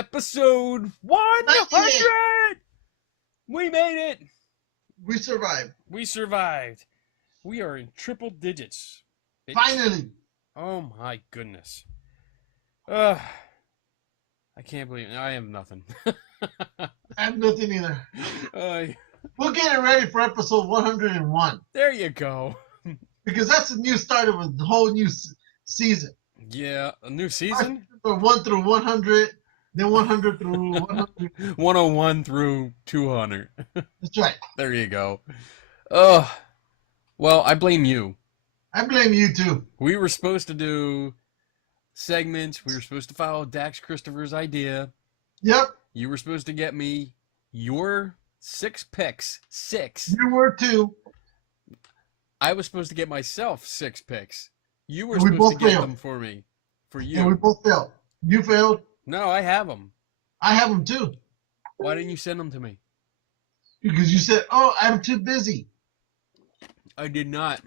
Episode 100! We made it! We survived. We survived. We are in triple digits. Finally! Oh my goodness. I can't believe it. I have nothing. I have nothing either. Uh, We're getting ready for episode 101. there you go. Because that's a new start of a whole new season. Yeah, a new season? From 1 through 100, then 100 through 100. 101 through 200. That's right. There you go. Well, I blame you. I blame you too. We were supposed to do segments. We were supposed to follow Dax Christopher's idea. Yep. You were supposed to get me your 6 picks. 6. You were too. I was supposed to get myself 6 picks. You were And we supposed to both get failed. them for me. For you. And we both failed. You failed. No, I have them. I have them too. Why didn't you send them to me? Because you said, oh, I'm too busy. I did not.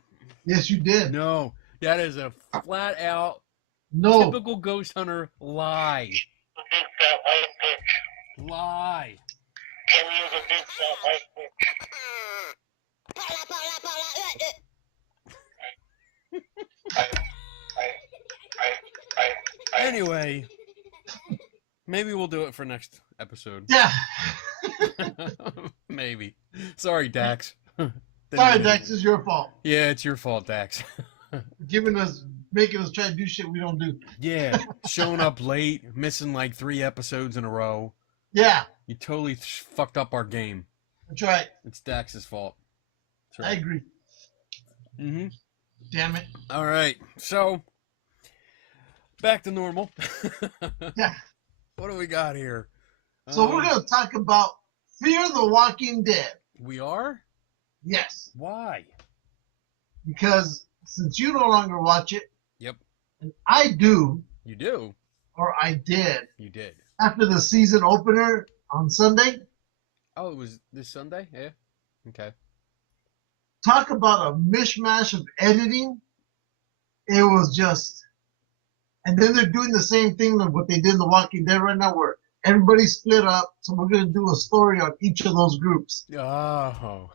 Yes, you did. No, that is a flat out No. typical ghost hunter lie. Big fat white bitch. Lie. Kelly is a big fat white bitch. Anyway, maybe we'll do it for next episode. Yeah. Maybe. Sorry, Dax. Sorry, Dex, it's your fault. Yeah, it's your fault, Dax. Making us try to do shit we don't do. Yeah, showing up late, missing like 3 episodes in a row. Yeah, You totally fucked up our game. that's right. It's Dax's fault. That's I right. agree. Mm-hmm. Damn it. All right, so back to normal. Yeah. What do we got here? So we're going to talk about Fear the Walking Dead. We are? Yes. Why? Because since you no longer watch it, Yep. and I do, You do? or I did, You did. after the season opener on Sunday, Oh, it was this Sunday? Yeah. Okay. talk about a mishmash of editing. It was just, and then they're doing the same thing like what they did in The Walking Dead right now, where everybody split up. So we're going to do a story on each of those groups. Oh.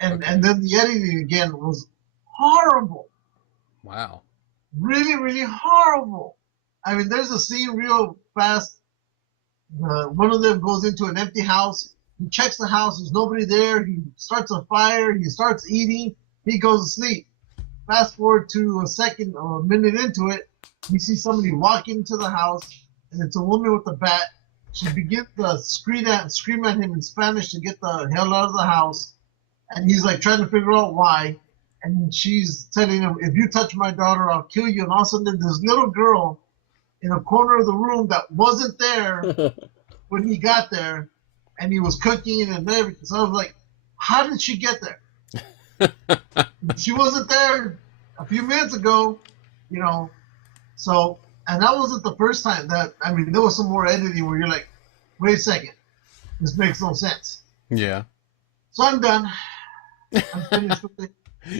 And Okay. and then the editing again was horrible. Wow. Really, really horrible. I mean, there's a scene real fast. One of them goes into an empty house. He checks the house. There's nobody there. He starts a fire. He starts eating. He goes to sleep. Fast forward to a second or a minute into it, you see somebody walk into the house, and it's a woman with a bat. She begins to scream at him in Spanish to get the hell out of the house. And he's like trying to figure out why. And she's telling him, if you touch my daughter, I'll kill you. And all of a sudden, this little girl in a corner of the room that wasn't there when he got there, and he was cooking and everything. So I was like, how did she get there? She wasn't there a few minutes ago, you know. So, and that wasn't the first time that, I mean, there was some more editing where you're like, wait a second, this makes no sense. Yeah. So I'm done. I'm finished with it.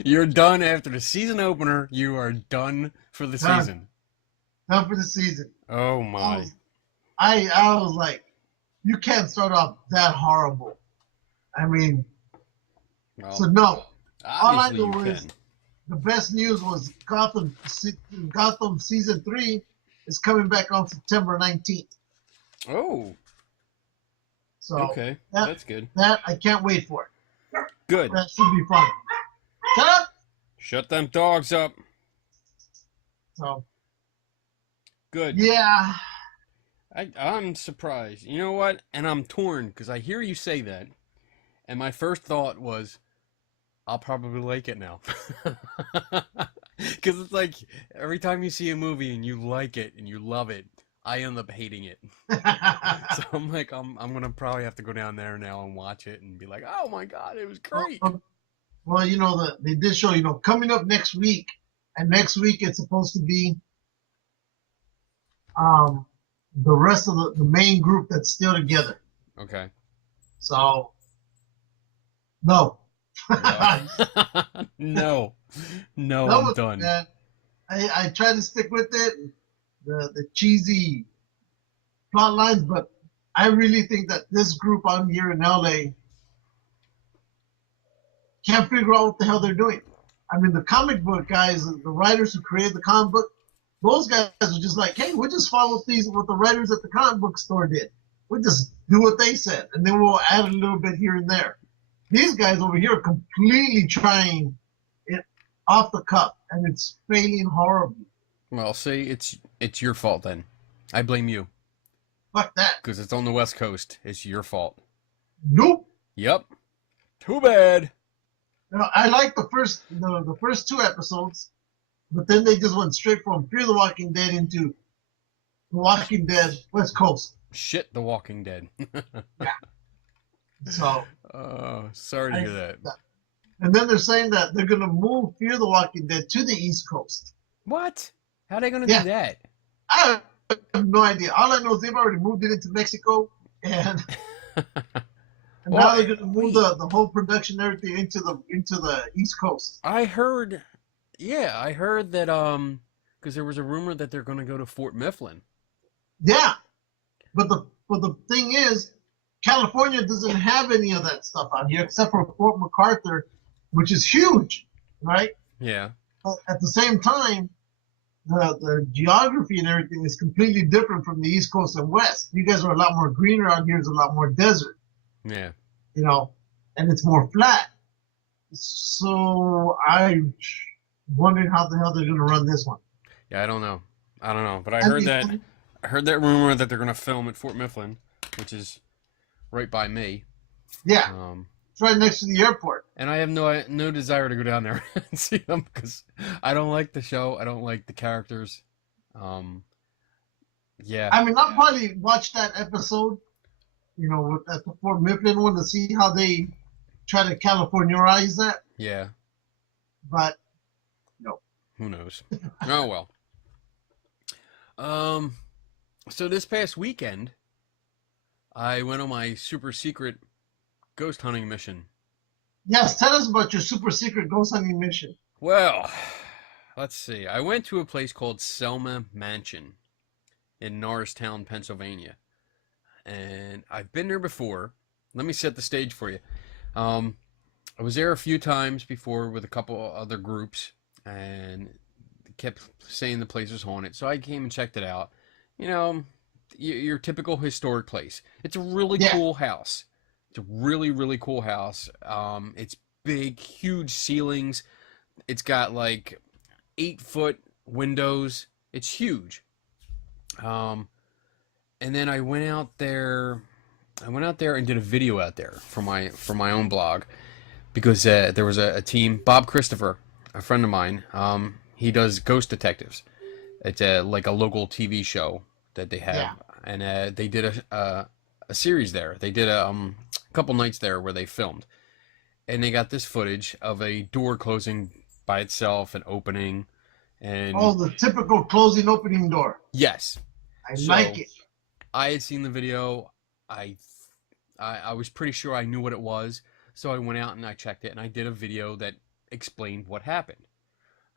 You're done after the season opener. You are done for the Done. season. Done for the season. Oh my. I was like, you can't start off that horrible. I mean, Well, so no. All I obviously know you is can. the best news was Gotham season 3 is coming back on September 19th. Oh, So okay. that, That's good. that I can't wait for it. Good. That should be fun. Shut up. Shut them dogs up. So Good. yeah, I'm surprised. You know what? And I'm torn because I hear you say that. And my first thought was, I'll probably like it now. Because it's like every time you see a movie and you like it and you love it, I end up hating it. So I'm like, I'm gonna probably have to go down there now and watch it and be like, oh my god, it was great. Well, you know, they did show, you know, coming up next week, and next week it's supposed to be the rest of the main group that's still together. Okay. So, no. No. No, That I'm was done. bad. I tried to stick with it. The cheesy plot lines, but I really think that this group out here in LA can't figure out what the hell they're doing. I mean, the comic book guys, the writers who created the comic book, those guys are just like, hey, we'll just follow what the writers at the comic book store did. We'll just do what they said, and then we'll add a little bit here and there. These guys over here are completely trying it off the cuff, and it's failing horribly. Well, see, it's your fault then. I blame you. Fuck that. Because it's on the West Coast. It's your fault. Nope. Yep. Too bad. I like the first two episodes, but then they just went straight from Fear the Walking Dead into The Walking Dead West Coast. Shit, The Walking Dead. Yeah. So. Sorry to hear that. And then they're saying that they're going to move Fear the Walking Dead to the East Coast. What? How are they going to do that? I have no idea. All I know is they've already moved it into Mexico, and now they're going to move the whole production and everything into the East Coast. I heard that because there was a rumor that they're going to go to Fort Mifflin. Yeah, but the thing is, California doesn't have any of that stuff out here except for Fort MacArthur, which is huge, right? Yeah. But at the same time, the geography and everything is completely different from the East Coast and West. You guys are a lot more greener out here. There's a lot more desert. Yeah. You know, and it's more flat. So I'm wondering how the hell they're going to run this one. Yeah, I don't know, but I heard that rumor that they're going to film at Fort Mifflin, which is right by me. Yeah. It's right next to the airport. And I have no desire to go down there and see them because I don't like the show. I don't like the characters. Yeah. I mean, I'll probably watch that episode, at the Fort Mifflin one to see how they try to Californianize that. Yeah. But, no. Who knows? Oh, well. So this past weekend, I went on my super secret ghost hunting mission. Yes, tell us about your super secret ghost hunting mission. Well, let's see. I went to a place called Selma Mansion in Norristown, Pennsylvania. And I've been there before. Let me set the stage for you. I was there a few times before with a couple other groups and kept saying the place was haunted. So I came and checked it out. Your typical historic place. It's a really cool house. It's a really, really cool house. It's big, huge ceilings. It's got like 8-foot windows. It's huge. And then I went out there and did a video out there for my own blog because there was a team. Bob Christopher, a friend of mine. He does Ghost Detectives. It's like a local TV show that they have, and they did a series there. They did a couple nights there where they filmed, and they got this footage of a door closing by itself and opening, and the typical closing opening door. Yes, I like it. I had seen the video. I was pretty sure I knew what it was, so I went out and I checked it, and I did a video that explained what happened.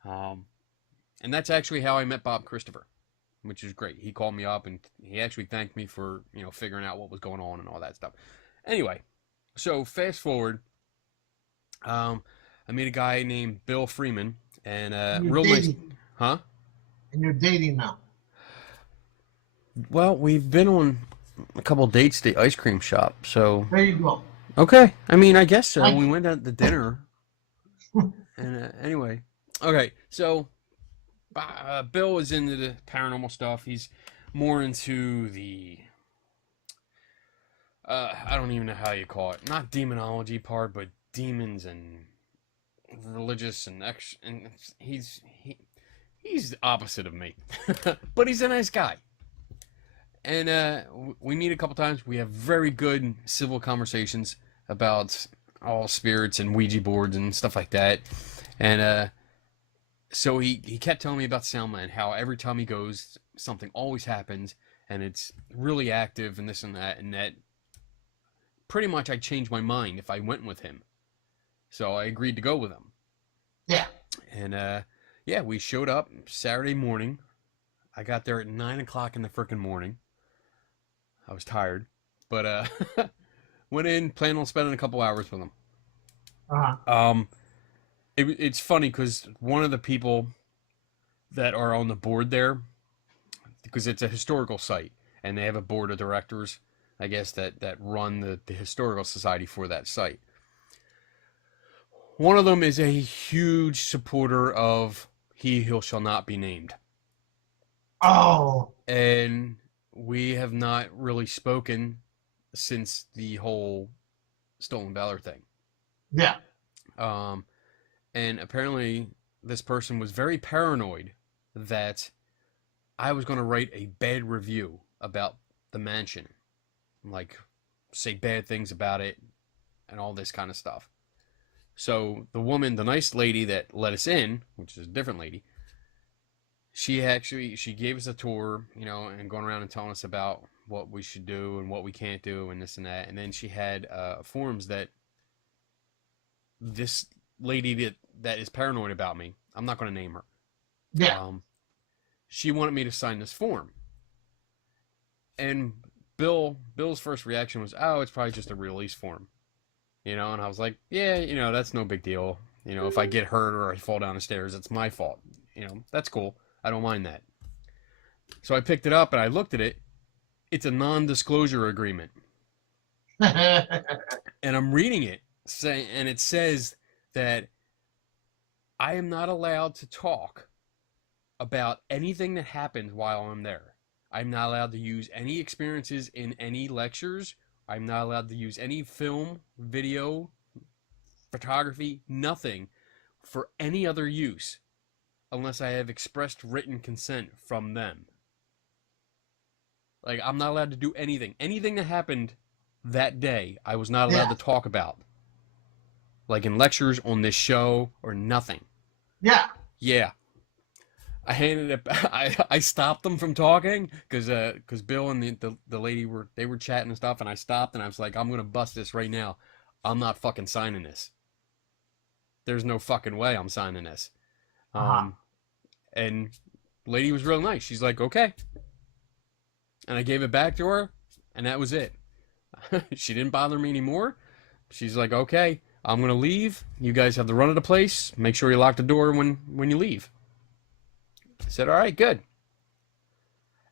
And that's actually how I met Bob Christopher, which is great. He called me up and he actually thanked me for, figuring out what was going on and all that stuff. Anyway, so fast forward, I met a guy named Bill Freeman, and real nice. Huh? And you're dating now. Well, we've been on a couple dates to the ice cream shop, so there you go. Okay, I mean, I guess so. We went out to dinner, and anyway, okay, so Bill is into the paranormal stuff. He's more into the I don't even know how you call it, not demonology part, but demons and religious and he's the opposite of me, but he's a nice guy. And we meet a couple times. We have very good civil conversations about all spirits and Ouija boards and stuff like that. And so he kept telling me about Selma and how every time he goes, something always happens, and it's really active and this and that. And that pretty much I changed my mind if I went with him. So I agreed to go with him. Yeah. And we showed up Saturday morning. I got there at 9 o'clock in the frickin' morning. I was tired, but went in, planned on spending a couple hours with him. Uh-huh. It's funny because one of the people that are on the board there, because it's a historical site, and they have a board of directors, I guess, that run the historical society for that site. One of them is a huge supporter of He Who Shall Not Be Named. Oh. And we have not really spoken since the whole Stolen Valor thing. Yeah. And apparently this person was very paranoid that I was going to write a bad review about the mansion. Like, say bad things about it and all this kind of stuff. So the woman, the nice lady that let us in, which is a different lady, she gave us a tour, you know, and going around and telling us about what we should do and what we can't do and this and that. And then she had forms that this lady that is paranoid about me, I'm not going to name her. Yeah. She wanted me to sign this form. And Bill's first reaction was, oh, it's probably just a release form. You know, and I was like, yeah, you know, that's no big deal. You know, if I get hurt or I fall down the stairs, it's my fault. You know, that's cool. I don't mind that. So I picked it up and I looked at it. It's a non-disclosure agreement. And I'm reading it, and it says that I am not allowed to talk about anything that happened while I'm there. I'm not allowed to use any experiences in any lectures. I'm not allowed to use any film, video, photography, nothing for any other use unless I have expressed written consent from them. Like, I'm not allowed to do anything. Anything that happened that day, I was not allowed to talk about. Like in lectures, on this show, or nothing. Yeah. Yeah. I handed it. I stopped them from talking because Bill and the lady were chatting and stuff, and I stopped and I was like, I'm gonna bust this right now. I'm not fucking signing this. There's no fucking way I'm signing this. And lady was real nice. She's like, okay. And I gave it back to her, and that was it. She didn't bother me anymore. She's like, okay, I'm gonna leave. You guys have the run of the place. Make sure you lock the door when you leave. I said, all right, good.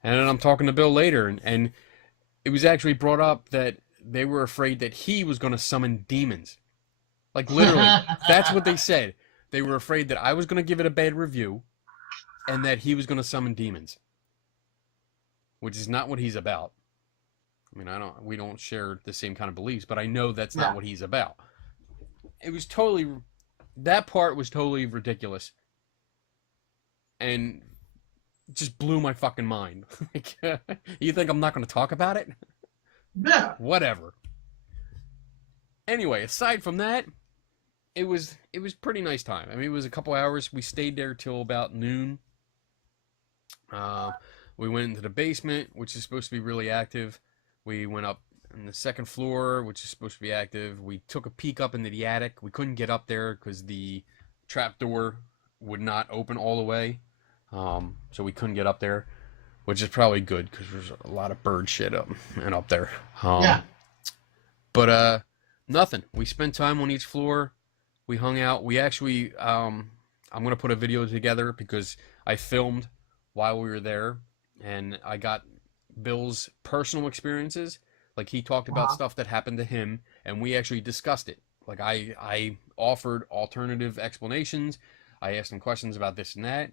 And then I'm talking to Bill later, and it was actually brought up that they were afraid that he was going to summon demons. Like, literally, that's what they said. They were afraid that I was going to give it a bad review and that he was going to summon demons, which is not what he's about. I mean, we don't share the same kind of beliefs, but I know that's not what he's about. It was that part was totally ridiculous. And just blew my fucking mind. Like, you think I'm not going to talk about it? Yeah. Whatever. Anyway, aside from that, it was pretty nice time. I mean, it was a couple hours. We stayed there till about noon. We went into the basement, which is supposed to be really active. We went up on the second floor, which is supposed to be active. We took a peek up into the attic. We couldn't get up there because the trap door would not open all the way. So we couldn't get up there, which is probably good because there's a lot of bird shit up there. But nothing. We spent time on each floor. We hung out. We actually, I'm gonna put a video together because I filmed while we were there, and I got Bill's personal experiences. Like, he talked about stuff that happened to him, and we actually discussed it. Like, I offered alternative explanations. I asked him questions about this and that.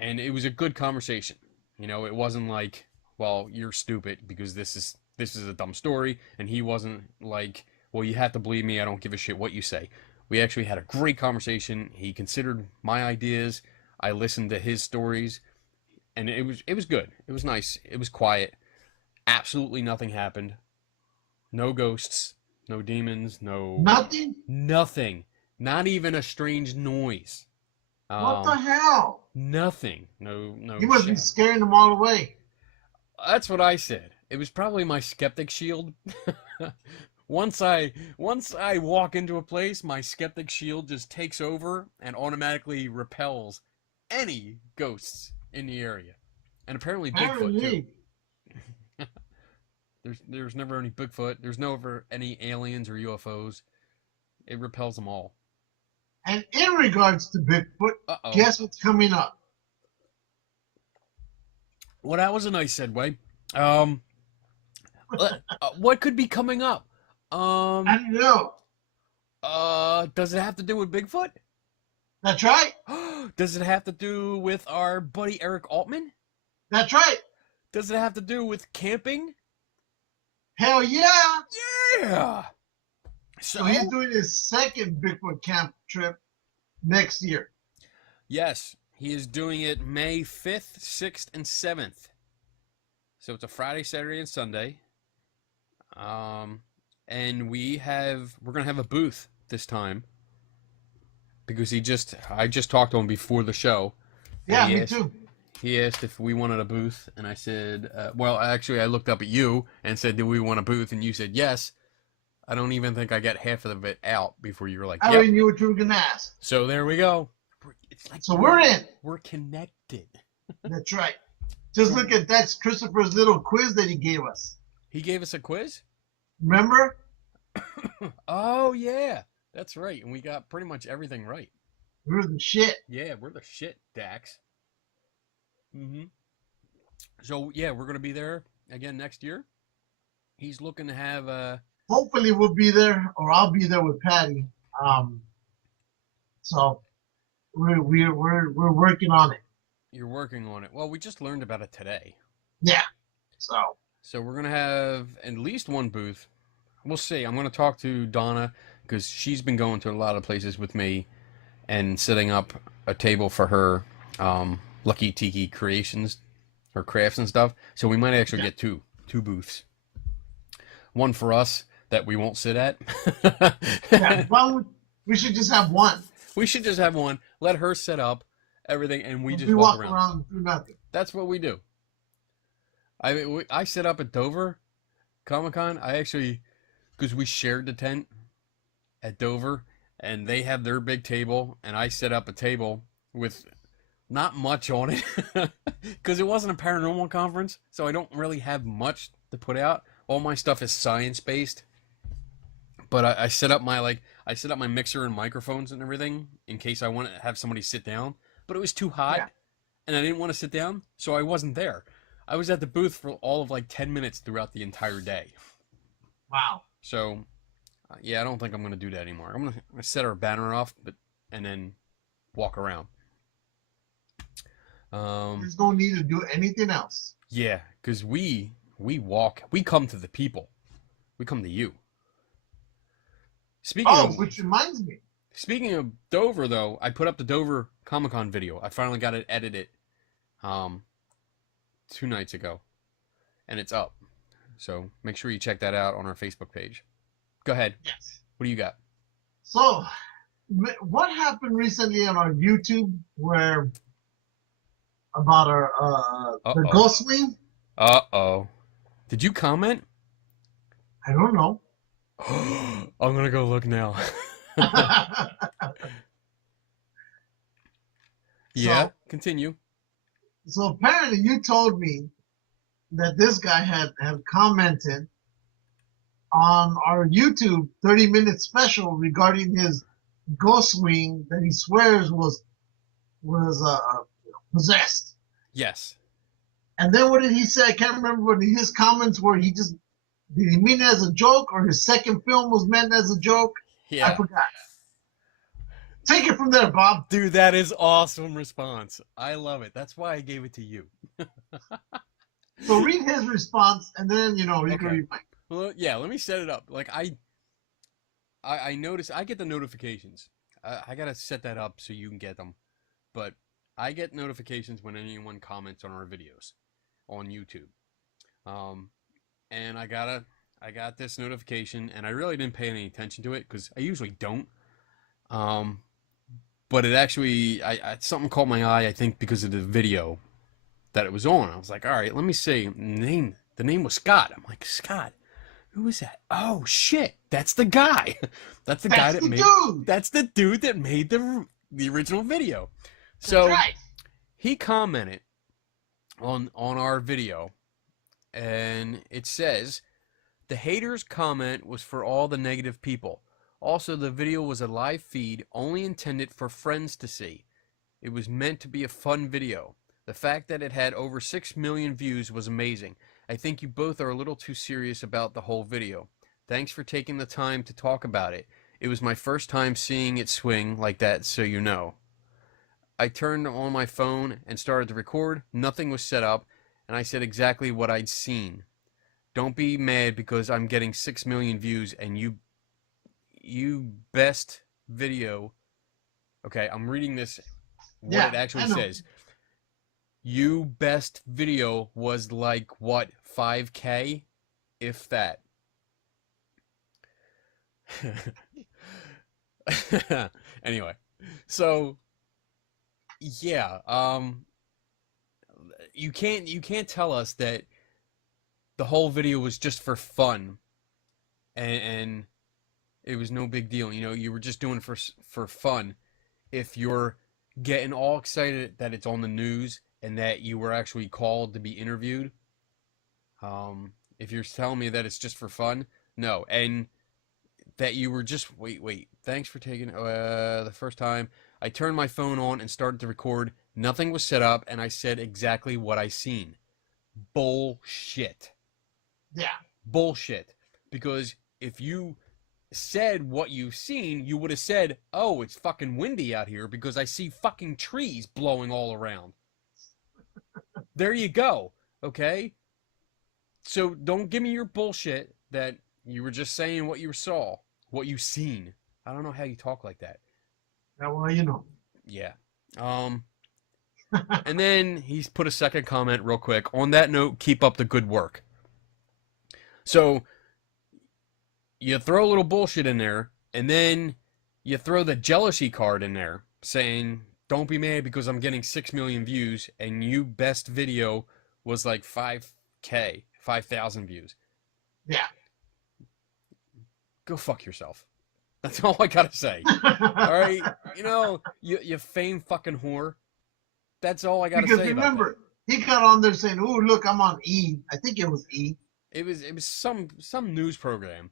And it was a good conversation. You know, it wasn't like, well, you're stupid because this is a dumb story. And he wasn't like, well, you have to believe me. I don't give a shit what you say. We actually had a great conversation. He considered my ideas. I listened to his stories. And it was good. It was nice. It was quiet. Absolutely nothing happened. No ghosts. No demons. No... Nothing? Nothing. Not even a strange noise. What the hell? Nothing. No. You must be scaring them all away. That's what I said. It was probably my skeptic shield. Once I walk into a place, my skeptic shield just takes over and automatically repels any ghosts in the area. And apparently Bigfoot too. There's never any Bigfoot. There's never any aliens or UFOs. It repels them all. And in regards to Bigfoot, Uh-oh. guess what's coming up? Well, that was a nice segue. What could be coming up? I don't know. Does it have to do with Bigfoot? That's right. Does it have to do with our buddy Eric Altman? That's right. Does it have to do with camping? Hell yeah. Yeah. So he's doing his second Bigfoot camp trip next year. Yes, he is doing it May 5th, 6th, and 7th. So it's a Friday, Saturday, and Sunday. And we're gonna have a booth this time because I just talked to him before the show. Yeah, me too. He asked if we wanted a booth, and I said, well, actually, I looked up at you and said, do we want a booth? And you said yes. I don't even think I got half of it out before you were like, I already knew what you were going to ask. So there we go. It's like so we're in. We're connected. That's right. Just look at that's Christopher's little quiz that he gave us. He gave us a quiz? Remember? Oh, yeah. That's right. And we got pretty much everything right. We're the shit. Yeah, we're the shit, Dax. Mm-hmm. So, yeah, we're going to be there again next year. He's looking to have hopefully we'll be there, or I'll be there with Patty. So we're working on it. You're working on it. Well, we just learned about it today. Yeah. So we're gonna have at least one booth. We'll see. I'm gonna talk to Donna because she's been going to a lot of places with me and setting up a table for her Lucky Tiki creations, her crafts and stuff. So we might actually get two booths. One for us that we won't sit at. yeah, well, we should just have one. We should just have one. Let her set up everything, and we just walk around. around and do nothing. That's what we do. I set up at Dover Comic-Con. I actually, because we shared the tent at Dover, and they have their big table, and I set up a table with not much on it, because it wasn't a paranormal conference, so I don't really have much to put out. All my stuff is science-based. But I set up my mixer and microphones and everything in case I want to have somebody sit down. But it was too hot, and I didn't want to sit down, so I wasn't there. I was at the booth for all of 10 minutes throughout the entire day. Wow. So, yeah, I don't think I'm going to do that anymore. I'm going to set our banner off, and then walk around. There's no need to do anything else. Yeah, because we walk. We come to the people. We come to you. Which reminds me. Speaking of Dover, though, I put up the Dover Comic-Con video. I finally got it edited 2 nights ago, and it's up. So make sure you check that out on our Facebook page. Go ahead. Yes. What do you got? So, what happened recently on our YouTube about our the ghost wing? Uh-oh. Did you comment? I don't know. I'm gonna go look now. Yeah, continue. So apparently you told me that this guy had commented on our YouTube 30-minute special regarding his ghost wing that he swears was possessed. Yes. And then what did he say? I can't remember what his comments were. Did he mean it as a joke, or his second film was meant as a joke? Yeah. I forgot. Take it from there, Bob. Dude, that is awesome response. I love it. That's why I gave it to you. So read his response, and then, you can read mine. Well, yeah, let me set it up. I notice I get the notifications. I got to set that up so you can get them. But I get notifications when anyone comments on our videos on YouTube. And I got this notification, and I really didn't pay any attention to it because I usually don't. But it actually, something caught my eye, I think, because of the video that it was on. I was like, all right, let me see. The name was Scott. I'm like, Scott, who is that? Oh shit, that's the guy. That's the guy that made. Dude. That's the dude that made the original video. So That's right. He commented on our video. And it says, The haters' comment was for all the negative people. Also, the video was a live feed only intended for friends to see. It was meant to be a fun video. The fact that it had over 6 million views was amazing. I think you both are a little too serious about the whole video. Thanks for taking the time to talk about it. It was my first time seeing it swing like that, so you know. I turned on my phone and started to record. Nothing was set up, and I said exactly what I'd seen. Don't be mad because I'm getting 6 million views and you best video. Okay, I'm reading this, what Yeah, it actually I know. says. You best video was like, what, 5K? If that. Anyway, so yeah, you can't tell us that the whole video was just for fun and it was no big deal. You know, you were just doing it for fun. If you're getting all excited that it's on the news and that you were actually called to be interviewed, if you're telling me that it's just for fun, no, and that you were just wait. Thanks for taking the first time. I turned my phone on and started to record. Nothing was set up, and I said exactly what I seen. Bullshit. Yeah. Bullshit. Because if you said what you've seen, you would have said, "Oh, it's fucking windy out here because I see fucking trees blowing all around." There you go. Okay? So don't give me your bullshit that you were just saying what you saw, what you seen. I don't know how you talk like that. Yeah, well, you know. Yeah. And then he's put a second comment real quick. On that note, keep up the good work. So you throw a little bullshit in there, and then you throw the jealousy card in there, saying, "Don't be mad because I'm getting 6 million views, and you best video was like 5K, 5,000 views." Yeah. Go fuck yourself. That's all I gotta say. All right, you know, you fame fucking whore. That's all I gotta Because say remember, about he got on there saying, "Oh, look, I'm on E." I think it was E. that. It was some news program,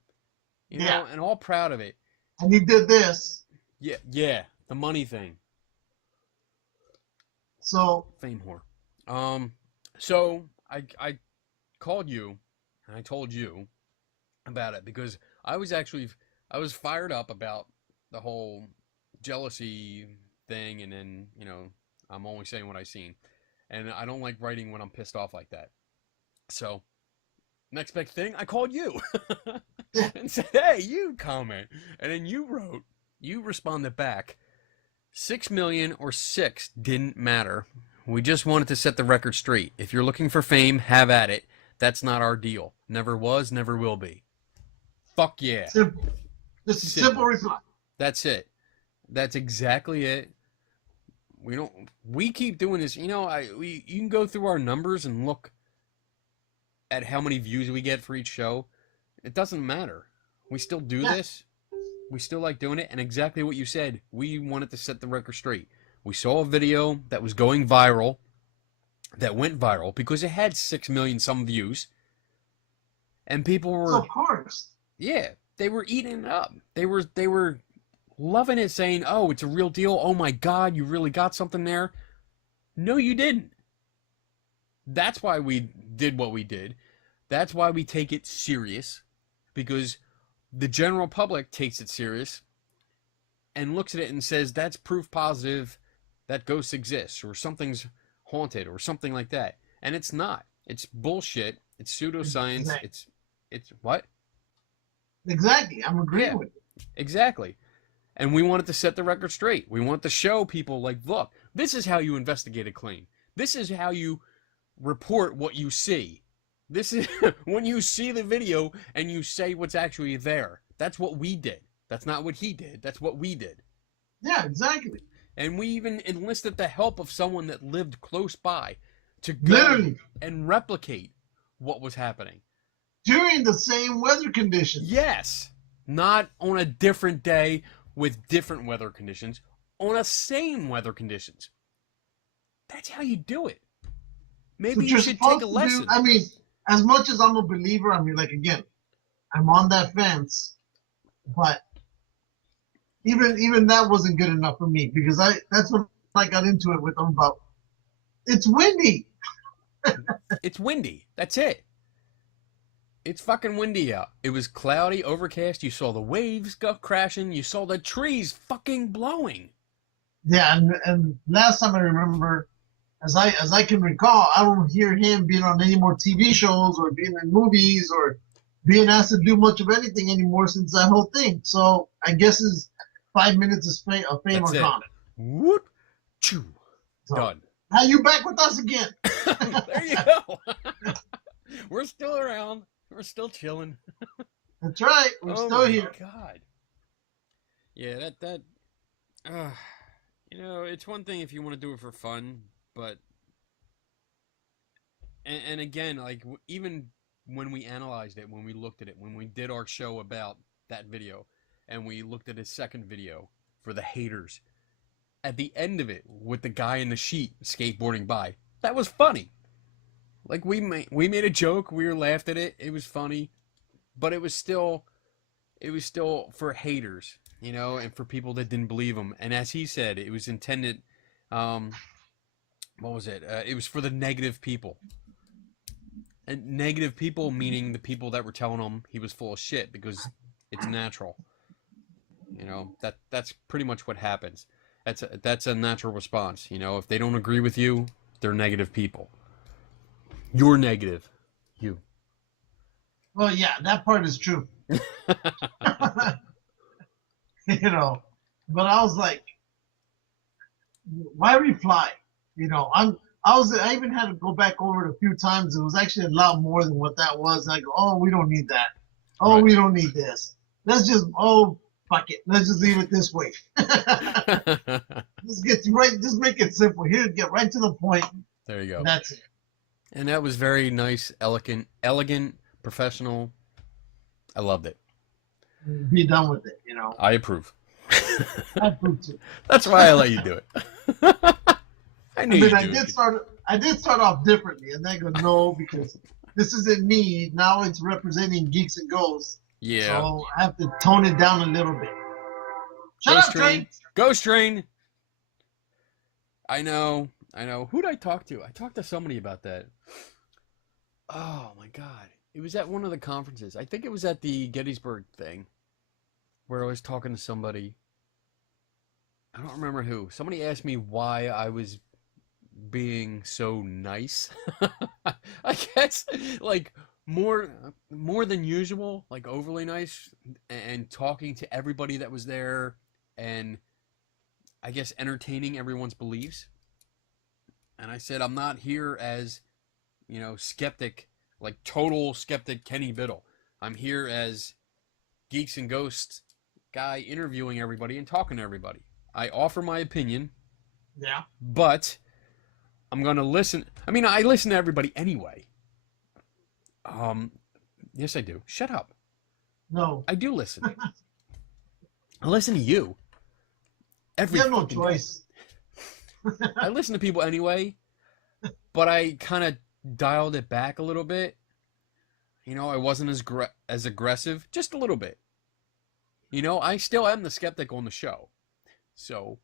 you Yeah. know, and all proud of it. And he did this. Yeah, the money thing, So fame whore. So I called you and I told you about it because I was fired up about the whole jealousy thing, and then I'm only saying what I seen, and I don't like writing when I'm pissed off like that. So next big thing, I called you and said, "Hey, you comment," and then you responded back. 6 million or 6 didn't matter. We just wanted to set the record straight. If you're looking for fame, have at it. That's not our deal. Never was, never will be. Fuck yeah. simple. Just a simple reply. That's it. That's exactly it. We keep doing this. You know, you can go through our numbers and look at how many views we get for each show. It doesn't matter. We still do this. We still like doing it, and exactly what you said. We wanted to set the record straight. We saw a video that was going viral, that went viral because it had 6 million some views, and people were, of course, yeah, they were eating it up. They were loving it, saying, "Oh, it's a real deal. Oh my God, you really got something there." No, you didn't. That's why we did what we did. That's why we take it serious, because the general public takes it serious and looks at it and says that's proof positive that ghosts exist or something's haunted or something like that. And it's not. It's bullshit. It's pseudoscience. Exactly. It's what? Exactly. I'm agreeing Yeah. with you. Exactly. And we wanted to set the record straight. We want to show people, like, look, this is how you investigate a claim. This is how you report what you see. This is when you see the video and you say what's actually there. That's what we did. That's not what he did. That's what we did. Yeah, exactly. And we even enlisted the help of someone that lived close by to go Literally and replicate what was happening. during the same weather conditions. Yes. Not on a different day with different weather conditions. On the same weather conditions. That's how you do it. Maybe So you you're should supposed take a to lesson. I mean, as much as I'm a believer, I mean, like, again, I'm on that fence, but even that wasn't good enough for me because that's when I got into it with them about it's windy. It's windy. That's it. It's fucking windy out. It was cloudy, overcast. You saw the waves go crashing. You saw the trees fucking blowing. Yeah, and last time I remember, as I can recall, I don't hear him being on any more TV shows or being in movies or being asked to do much of anything anymore since that whole thing. So I guess his 5 minutes of fame That's are it. gone. Whoop. Choo. So, Done. now you back with us again. There you go. We're still around. We're still chilling. That's right. We're still here. God. Yeah, you know, it's one thing if you want to do it for fun, but and again, like even when we analyzed it, when we looked at it, when we did our show about that video, and we looked at his second video for the haters, at the end of it with the guy in the sheet skateboarding by, that was funny. Like we made a joke, we laughed at it, it was funny, but it was still for haters, you know, and for people that didn't believe him. And as he said, it was intended, what was it? It was for the negative people. And negative people meaning the people that were telling him he was full of shit because it's natural. You know, that's pretty much what happens. That's a natural response. You know, if they don't agree with you, they're negative people. You're negative. You. Well, yeah, that part is true. You know, but I was like, why reply? You know, I even had to go back over it a few times. It was actually a lot more than what that was. I go, oh, we don't need that. Oh, Right. We don't need this. Let's just, fuck it. Let's just leave it this way. Just get right. Just make it simple. Here, get right to the point. There you go. And that's it. And that was very nice, elegant, professional. I loved it. Be done with it. You know. I approve. I approve too. That's why I let you do it. I knew you I did start off differently, and then go no because this isn't me. Now it's representing Geeks and Ghosts. Yeah. So I have to tone it down a little bit. Shut up, Train. Ghost Train. I know. Who'd I talk to? I talked to somebody about that. Oh my God. It was at one of the conferences. I think it was at the Gettysburg thing where I was talking to somebody. I don't remember who. Somebody asked me why I was being so nice. I guess like more than usual, like overly nice, and talking to everybody that was there, and I guess entertaining everyone's beliefs. And I said I'm not here as, you know, skeptic, like total skeptic Kenny Biddle. I'm here as Geeks and Ghosts guy interviewing everybody and talking to everybody. I offer my opinion. Yeah. But I'm going to listen. I mean, I listen to everybody anyway. Yes, I do. Shut up. No. I do listen. I listen to you. You have no choice. I listen to people anyway, but I kind of dialed it back a little bit. You know, I wasn't as aggressive, just a little bit. You know, I still am the skeptic on the show. So,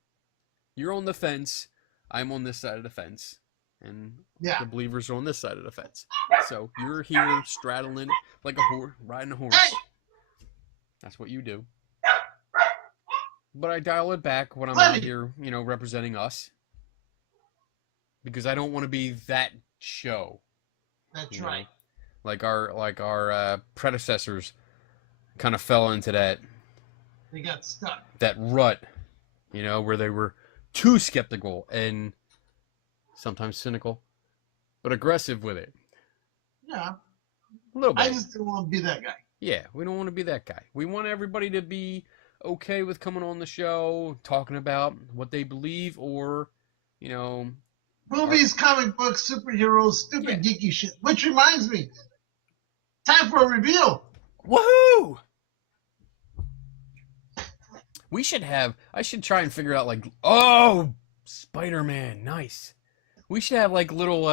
you're on the fence, I'm on this side of the fence, and the believers are on this side of the fence. So, you're here straddling like a horse, riding a horse. That's what you do. But I dial it back when I'm out here, you know, representing us. Because I don't want to be that show. That's right. Like our predecessors kind of fell into that. They got stuck. That rut, you know, where they were too skeptical and sometimes cynical, but aggressive with it. Yeah. A little bit. I just didn't want to be that guy. Yeah, we don't want to be that guy. We want everybody to be okay with coming on the show, talking about what they believe, or, you know, movies, comic books, superheroes, stupid geeky shit. Which reminds me, time for a reveal. Woohoo! I should try and figure out like, oh, Spider-Man, nice. We should have like little,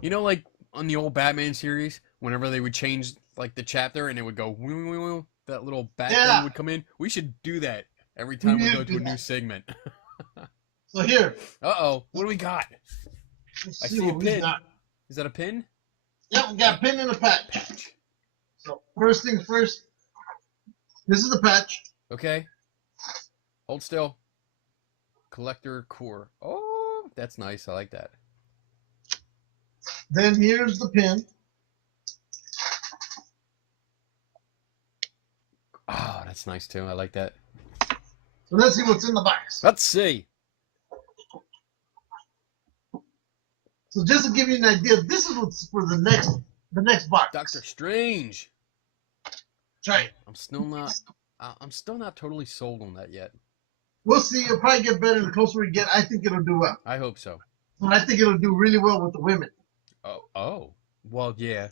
you know, like on the old Batman series, whenever they would change like the chapter, and it would go. Woo, woo, woo, that little bat Yeah. thing would come in. We should do that every time we need go to to do a new that. segment. So here, Uh-oh, what do we got? let's I see see a what we pin. got. Is that a pin? Yep, we got a pin in the patch. So first things first, this is the patch. Okay. Hold still. Collector core. Oh, that's nice. I like that. Then here's the pin. Oh, that's nice too. I like that. So let's see what's in the box. Let's see. So just to give you an idea, this is what's for the next box. Doctor Strange. That's right. I'm still not totally sold on that yet. We'll see. It'll probably get better the closer we get. I think it'll do well. I hope so. And I think it'll do really well with the women. Oh. Well, yeah.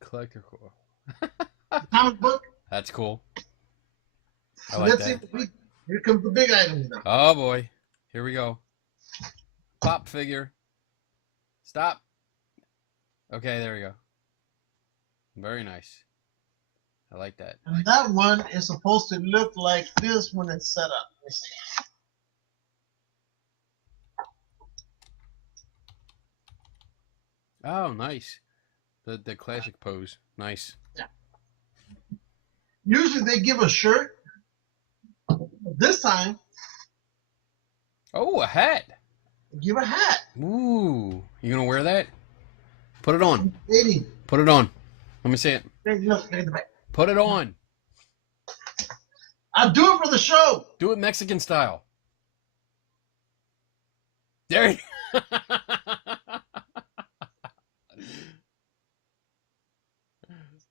Collector core. Comic book. That's cool. I So like let's that. see. Here comes the big items now. Oh boy. Here we go. Pop figure. Stop. Okay, there we go. Very nice. I like that. And that one is supposed to look like this when it's set up. Let's see. Oh, nice. The classic pose. Nice. Usually they give a shirt. But this time, Oh, a hat. they give a hat. Ooh. You gonna wear that? Put it on. Lady, Put it on. Let me see it. look at the back. Put it on. I'll do it for the show. Do it Mexican style. There you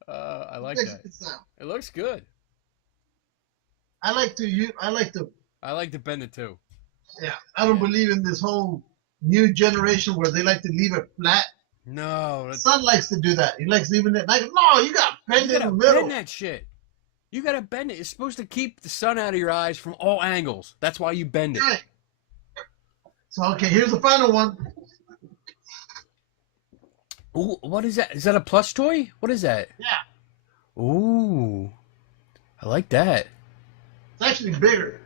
I like that. It looks good. I like to I like to bend it too. yeah. I don't Yeah. believe in this whole new generation where they like to leave it flat. No, that's, Son likes to do that. He likes leaving it like, no, you got to bend you it in gotta the middle. bend that shit. You gotta bend it. It's supposed to keep the sun out of your eyes from all angles. That's why you bend it. Right. So okay, here's the final one. Ooh, what is that? Is that a plush toy? What is that? Yeah, Ooh, I like that. it's actually bigger.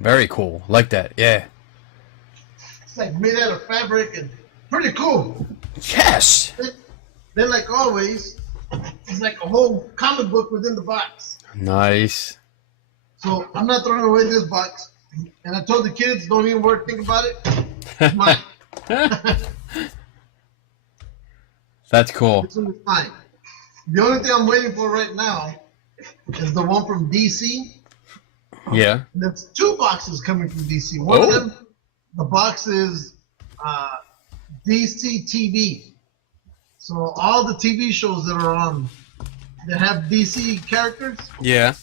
Very cool. Like that. Yeah. It's like made out of fabric and pretty cool. Yes. Then like always, it's like a whole comic book within the box. Nice. So I'm not throwing away this box. And I told the kids, don't even think about it. It's mine. That's cool. This one is mine. The only thing I'm waiting for right now is the one from DC. Yeah. And that's 2 boxes coming from DC. One of Oh. them, the box is DC TV. So all the TV shows that are on that have DC characters, Yeah.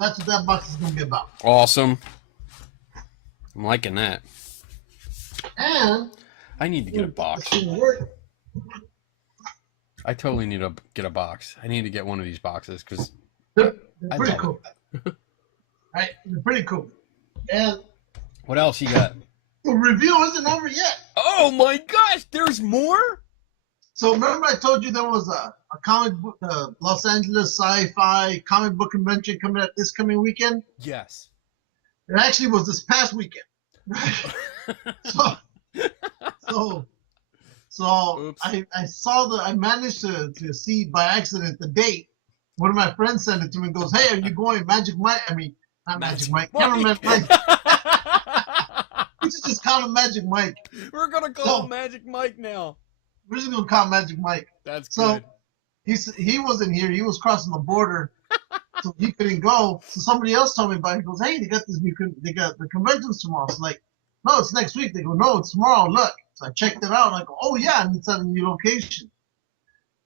that's what that box is going to be about. Awesome. I'm liking that. And I need to get a box. it's gonna work. I totally need to get a box. I need to get one of these boxes because They're I pretty love cool. Right? They're pretty cool. And what else you got? the review isn't over yet. Oh my gosh, there's more? So remember I told you there was a comic book, Los Angeles sci-fi comic book convention coming up this coming weekend? Yes. It actually was this past weekend. so Oops. I managed to see by accident the date. One of my friends sent it to me and goes, hey, are you going Magic Mike? I mean, not Magic Mike. Cameraman Mike. We should just call him Magic Mike. We're gonna call No. him Magic Mike now. We're just going to call him Magic Mike. That's So good. he wasn't here. He was crossing the border. So he couldn't go. So somebody else told me about it. He goes, hey, they got the conventions tomorrow. It's like, no, it's next week. They go, no, it's tomorrow. Look. So I checked it out. And I go, oh, yeah. And it's at a new location.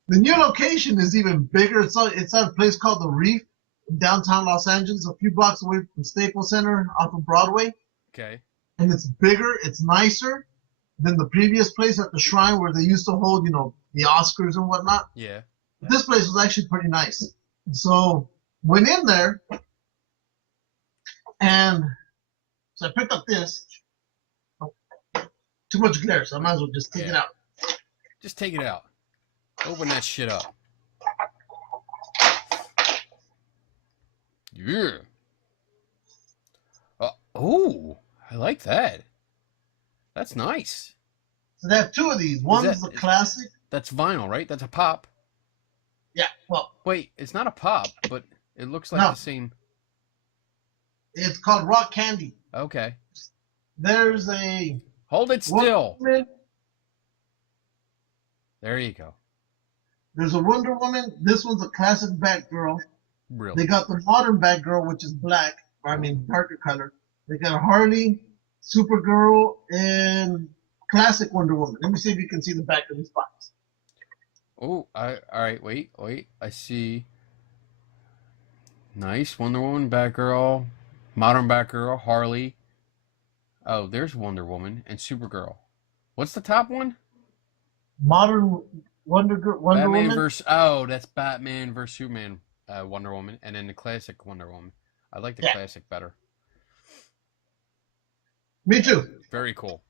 The new location is even bigger. It's at a place called The Reef in downtown Los Angeles, a few blocks away from Staples Center off of Broadway. Okay. And it's bigger. It's nicer than the previous place at the Shrine where they used to hold, the Oscars and whatnot. Yeah. This place was actually pretty nice. So went in there, and so I picked up this. Oh, too much glare, so I might as well just take it Yeah. out. Just take it out. Open that shit up. Yeah. Oh, I like that. That's nice. So they have two of these. One's the classic. That's vinyl, right? That's a pop. Yeah, well. Wait, it's not a pop, but it looks like the same. It's called Rock Candy. Okay. There's a... Hold it still. Woman. There you go. There's a Wonder Woman. This one's a classic Batgirl. Really? They got the modern Batgirl, which is black. I mean, darker color. They got a Harley, Supergirl, and classic Wonder Woman. Let me see if you can see the back of this box. Oh, all right. Wait. I see. Nice Wonder Woman, Batgirl, modern Batgirl, Harley. Oh, there's Wonder Woman and Supergirl. What's the top one? Modern Wonder Batman Woman. That's Batman versus Superman, Wonder Woman, and then the classic Wonder Woman. I like the classic better. Me too. Very cool.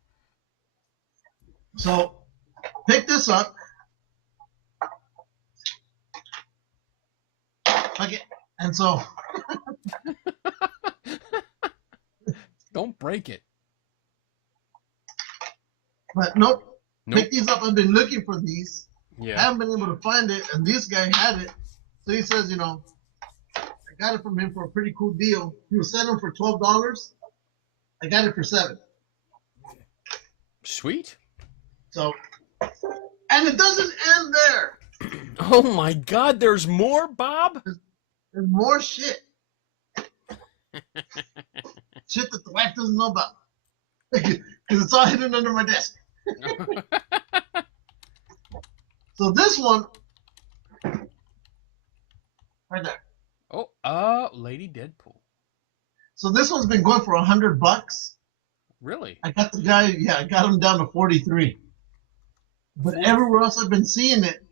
So, pick this up. Okay, and so... Don't break it. But nope. Pick these up. I've been looking for these. Yeah. I haven't been able to find it, and this guy had it. So he says, I got it from him for a pretty cool deal. He was selling them for $12. I got it for $7. Sweet. So, and it doesn't end there. Oh my God! There's more, Bob. There's more shit. Shit that the wife doesn't know about. Because it's all hidden under my desk. So this one, right there. Oh, Lady Deadpool. So this one's been going for $100. Really? I got the guy. Yeah, I got him down to 43. But everywhere else I've been seeing it,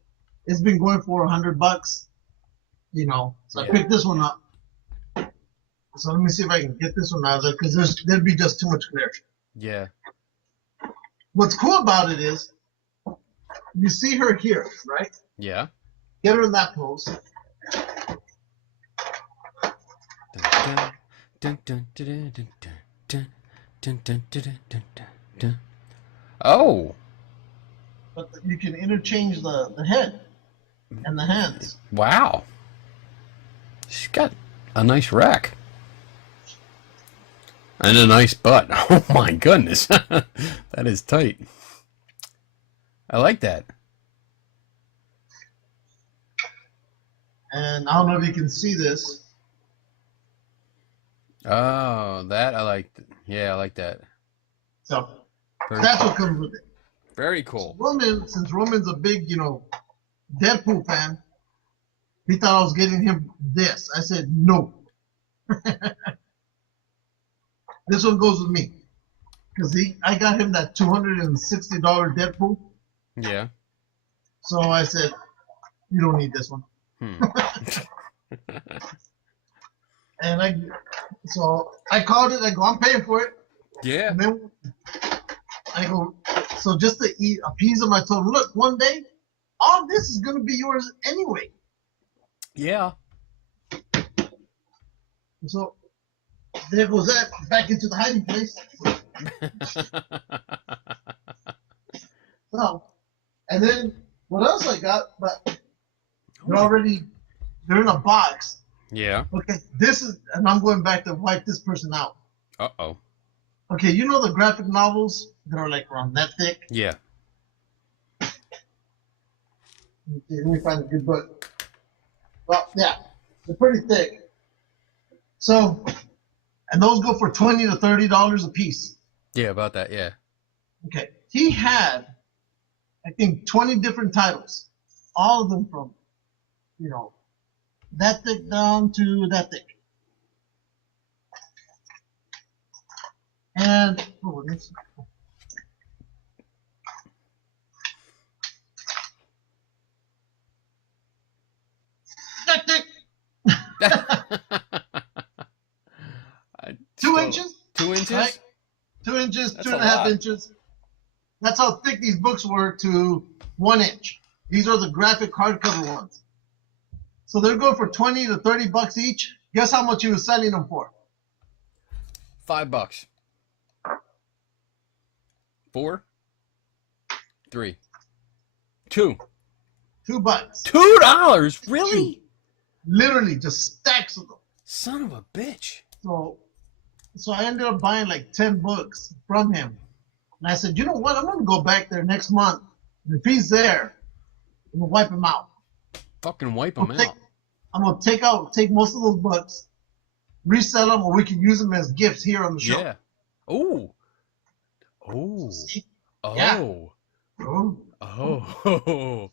it's been going for $100. So I picked this one up. So let me see if I can get this one out of there because there'd be just too much glare. Yeah. What's cool about it is, you see her here, right? Yeah. Get her in that pose. Oh. But you can interchange the head and the hands. Wow. She's got a nice rack. And a nice butt. Oh my goodness. That is tight. I like that. And I don't know if you can see this. Oh, that I like. Yeah, I like that. So that's what comes with it. Very cool. Since Roman's a big, Deadpool fan, he thought I was getting him this. I said no. This one goes with me because I got him that $260 Deadpool. Yeah. So I said, you don't need this one. And I called it. I go, I'm paying for it. Yeah. And then I go, so just to appease him, I told him, look, one day, all this is going to be yours anyway. Yeah. So there goes that back into the hiding place. So, and then what else I got? But they're in a box. Yeah. Okay, and I'm going back to wipe this person out. Uh-oh. Okay, you know the graphic novels that are like around that thick? Yeah. Okay, let me find a good book. Well, yeah, they're pretty thick. So, and those go for $20 to $30 a piece. Yeah, about that, yeah. Okay, he had, I think, 20 different titles. All of them from, that thick down to that thick. And, that thick. 2 inches? 2 inches? Right? 2 inches, That's 2.5 a lot. inches. That's how thick these books were to 1 inch. These are the graphic hardcover ones. So they're going for 20 to 30 bucks each. Guess how much he was selling them for? $5. 4, 3, 2. $2. $2? Really? Literally, just stacks of them. Son of a bitch. So I ended up buying like 10 books from him. And I said, you know what? I'm going to go back there next month. And if he's there, I'm going to wipe him out. Fucking wipe them out. I'm going to take most of those books, resell them, or we can use them as gifts here on the show. Yeah. Oh. Oh. Yeah. Oh. Oh. Oh.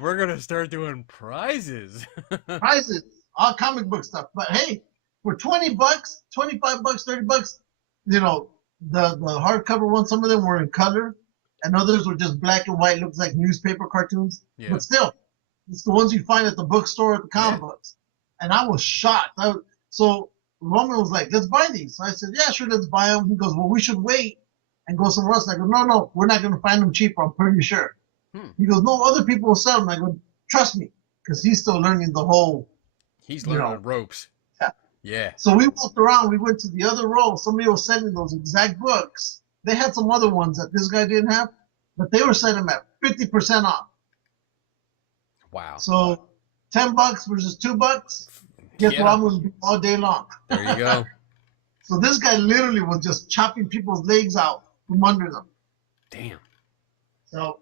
We're going to start doing prizes. Prizes, all comic book stuff. But hey, for 20 bucks, 25 bucks, 30 bucks, you know, the hardcover ones, some of them were in color and others were just black and white, looks like newspaper cartoons. Yeah. But still, it's the ones you find at the bookstore at the comic books. And I was shocked. So Roman was like, let's buy these. So I said, yeah, sure, let's buy them. He goes, well, we should wait and go somewhere else. I go, no, we're not going to find them cheaper, I'm pretty sure. He goes, no, other people will sell them. I go, trust me, because he's still learning the whole. He's learning the ropes. Yeah. Yeah. So we walked around. We went to the other row. Somebody was selling those exact books. They had some other ones that this guy didn't have, but they were selling them at 50% off. Wow. So $10 versus $2. Guess what I'm going to do all day long. There you go. So this guy literally was just chopping people's legs out from under them. Damn. So,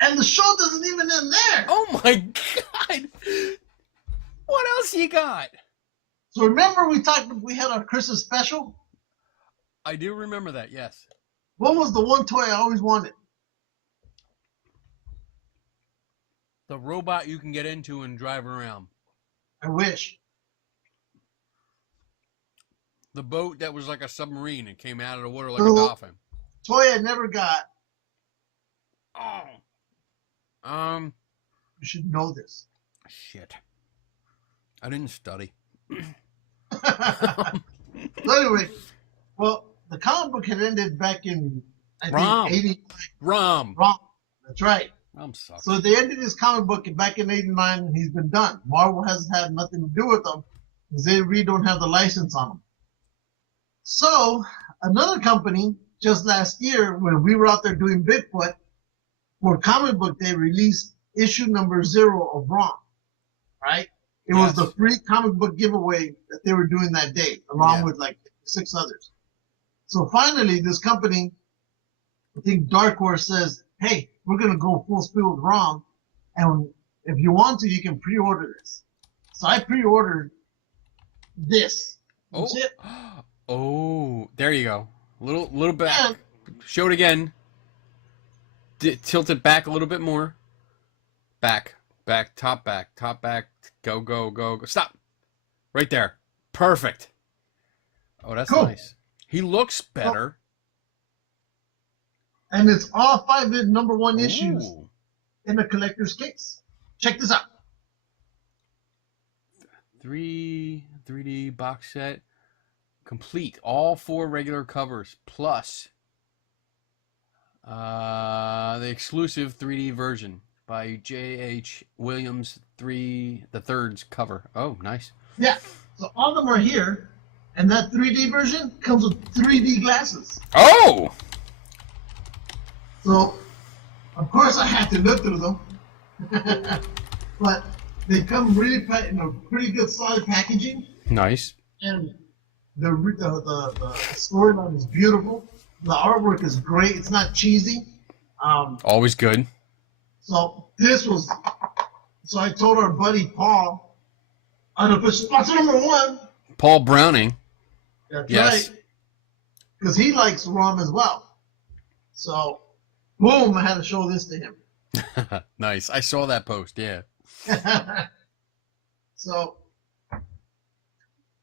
and the show doesn't even end there. Oh my God. What else you got? So remember we had our Christmas special? I do remember that, yes. What was the one toy I always wanted? The robot you can get into and drive around. I wish. The boat that was like a submarine and came out of the water like a dolphin. Toy I never got. Oh. You should know this. Shit. I didn't study. So anyway, well, the comic book had ended back in, I think, 89. Rom. That's right. Rom sucks. So they ended his comic book back in 89 and he's been done. Marvel hasn't had nothing to do with them because they really don't have the license on them. So another company just last year when we were out there doing Bigfoot, for comic book day released issue number 0 of Rom, right? It was the free comic book giveaway that they were doing that day, along with like 6 others. So finally, this company, I think Dark Horse, says, hey, we're going to go full speed with Rom, and if you want to, you can pre-order this. So I pre-ordered this. That's it. Oh, there you go. Little back. Show it again. Tilt it back a little bit more. Back, top back. Go. Stop. Right there. Perfect. Oh, that's nice. He looks better. And it's all 5 #1 issues in a collector's case. Check this out. 3D box set. Complete. All 4 regular covers. Plus the exclusive 3D version by J.H. Williams the third's cover. Oh, nice. Yeah. So all of them are here. And that 3D version comes with 3D glasses. Oh! So, of course, I had to look through them. But they come really in a pretty good solid packaging. Nice. And the storyline is beautiful. The artwork is great. It's not cheesy. Always good. So I told our buddy Paul, I'm going to put sponsor number 1. Paul Browning. That's right. Because he likes Rom as well. So, boom, I had to show this to him. Nice. I saw that post, yeah. So,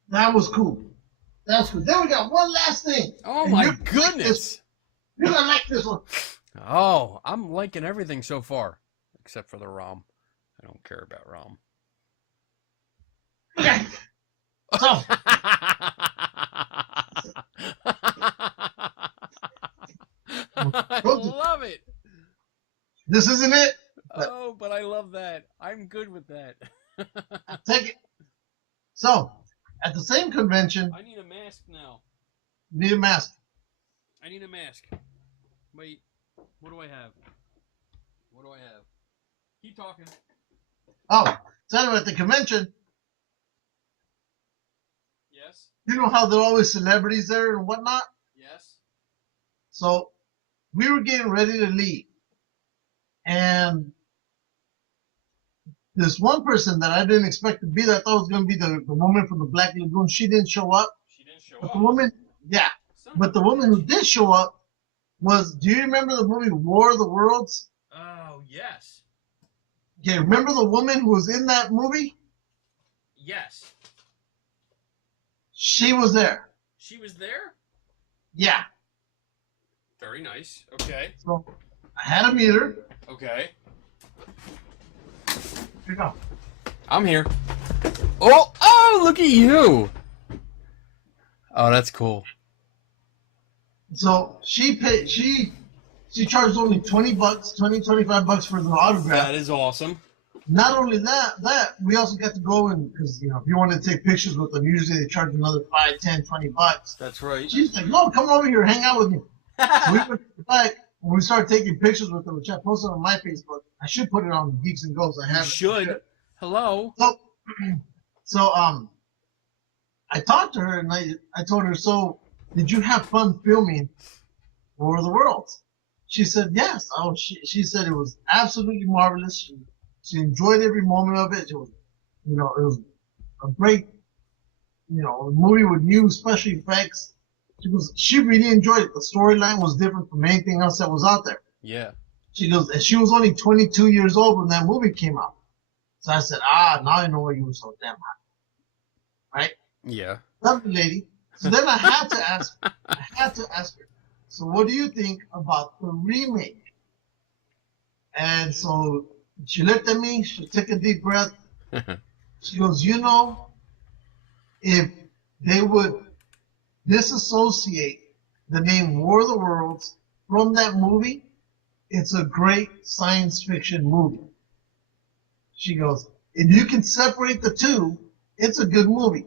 that was cool. That's good. Then we got one last thing. Oh, my goodness. You're going to like this one. Oh, I'm liking everything so far. Except for the ROM. I don't care about ROM. Okay. So, I love it. This isn't it. Oh, but I love that. I'm good with that. Take it. So, at the same convention, I need a mask now. you need a mask. I need a mask. Wait, what do I have? What do I have? Keep talking. Oh, so anyway, at the convention, Yes. you know how there are always celebrities there and whatnot? Yes. So, we were getting ready to leave. And this one person that I didn't expect to be there, I thought was going to be the woman from the Black Lagoon. She didn't show up. She didn't show But up. the woman, yeah. Son of But a the woman who bitch. did show up was, do you remember the movie War of the Worlds? Oh, yes. Okay, remember the woman who was in that movie? Yes. She was there. She was there? Yeah. Very nice. Okay. So I had to meet her. Okay. Here you go. I'm here. Oh, look at you. Oh, that's cool. So she paid. She charged only $20, $25 for the autograph. That is awesome. Not only that we also got to go and because if you want to take pictures with them, usually they charge another $5, $10, $20. That's right. She's like, no, come over here, hang out with me. So we went back when we started taking pictures with them, which I posted on my Facebook. I should put it on Geeks and Ghosts. I You have it. should. Hello. So I talked to her and I told her, so did you have fun filming War of the Worlds? She said yes. Oh, she said it was absolutely marvelous. She enjoyed every moment of it. It was, it was a great, movie with new special effects. She really enjoyed it. The storyline was different from anything else that was out there. Yeah. She goes, and she was only 22 years old when that movie came out. So I said, now I know why you were so damn hot. Right? Yeah. Lovely lady. So then I had to ask her, so what do you think about the remake? And so she looked at me, she took a deep breath. She goes, if they would disassociate the name War of the Worlds from that movie, it's a great science fiction movie. She goes, if you can separate the two, it's a good movie.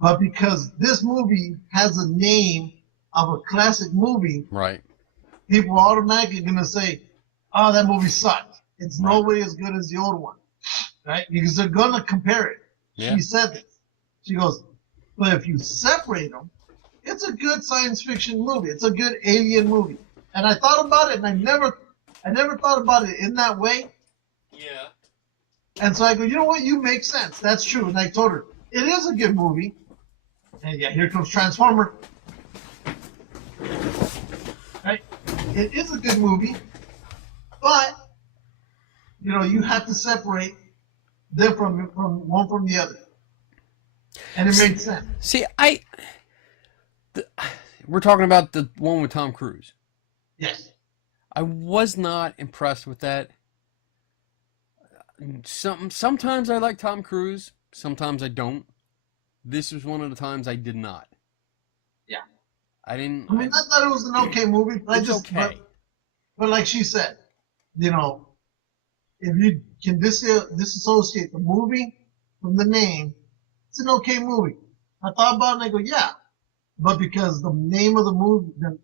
But because this movie has a name of a classic movie, Right. people are automatically going to say, oh, that movie sucked. It's no way as good as the old one. Right? Because they're going to compare it. Yeah. She said this. She goes, but if you separate them, it's a good science fiction movie. It's a good alien movie. And I thought about it, and I never thought about it in that way. Yeah. And so I go, you know what? You make sense. That's true. And I told her, it is a good movie. And yeah, here comes Transformer. Right? It is a good movie. But, you have to separate them from one from the other. And it made sense. See, we're talking about the one with Tom Cruise. Yes. I was not impressed with that. Sometimes I like Tom Cruise, sometimes I don't. This was one of the times I did not. Yeah. I didn't. I thought it was an okay movie. But It's okay. But like she said, if you can disassociate the movie from the name, it's an okay movie. I thought about it and I go, yeah. But because the name of the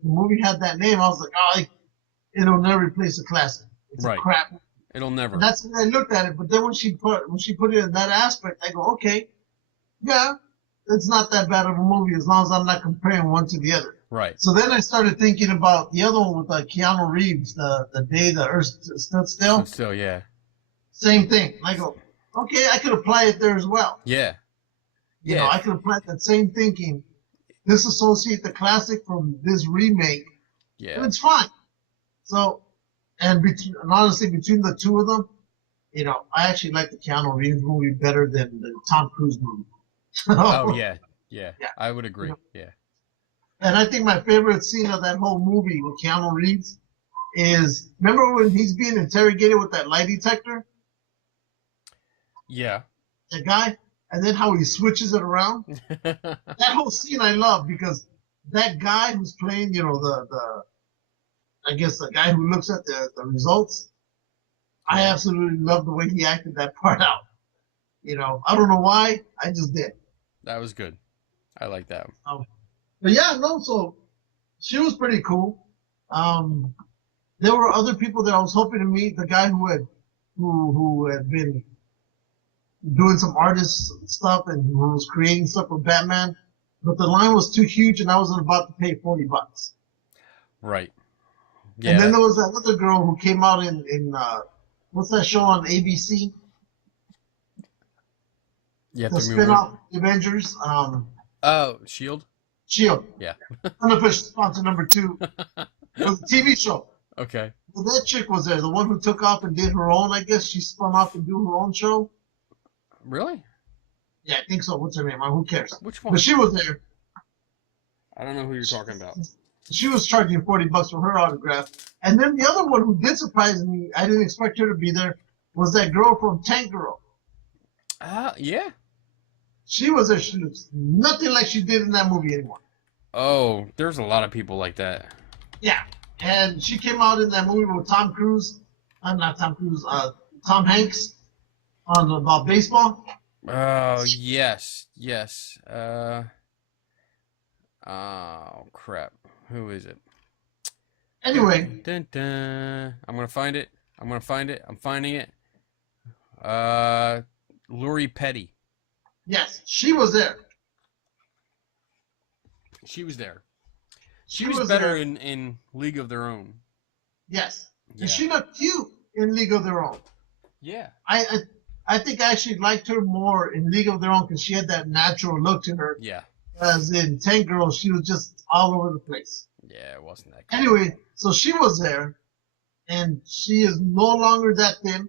movie had that name, I was like, oh, it'll never replace a classic. It's Right. a crap. It'll never. And that's when I looked at it. But then when she put it in that aspect, I go, okay, yeah, it's not that bad of a movie as long as I'm not comparing one to the other. Right. So then I started thinking about the other one with Keanu Reeves, the day the Earth stood still. Still, yeah. Same thing. I go, okay, I could apply it there as well. Yeah. I could apply that same thinking, disassociate the classic from this remake, and Yeah. it's fine. So, and honestly, between the two of them, I actually like the Keanu Reeves movie better than the Tom Cruise movie. Oh, yeah. Yeah. Yeah. I would agree. Yeah. And I think my favorite scene of that whole movie with Keanu Reeves is, remember when he's being interrogated with that lie detector? Yeah. The guy? And then how he switches it around? That whole scene I love because that guy who's playing, I guess the guy who looks at the results, I Yeah. absolutely love the way he acted that part out. I don't know why, I just did. That was good. I like that. Um, but yeah, no, so she was pretty cool. Um, there were other people that I was hoping to meet. The guy who had been doing some artist stuff and who was creating stuff for Batman, but the line was too huge and I wasn't about to pay $40. Right. And Yeah. then there was that other girl who came out in what's that show on ABC? You have The to move. spin-off Avengers, Oh, Shield. Shield. Yeah. Unofficial sponsor number 2. It was a TV show. Okay. Well, that chick was there, the one who took off and did her own. I guess she spun off and do her own show. Really? Yeah, I think so. What's her name? Who cares? Which one? But she was there. I don't know who you're talking about. She was charging $40 for her autograph. And then the other one who did surprise me, I didn't expect her to be there, was that girl from Tank Girl. Yeah. She was there. She looks nothing like she did in that movie anymore. Oh, there's a lot of people like that. Yeah. And she came out in that movie with Tom Cruise. Not Tom Cruise. Tom Hanks on about baseball. Oh, yes. Yes. Oh, crap. Who is it? Anyway, Dun, dun. I'm going to find it. I'm finding it. Lori Petty. yes, she was there. She was there. She She was was better there. in League of Their Own. Yes. Yeah. And she looked cute in League of Their Own. Yeah. I think I actually liked her more in League of Their Own because she had that natural look to her. Yeah. As in Tank Girl, she was just all over the place. Yeah, it wasn't that good. Anyway, so she was there, and she is no longer that thin.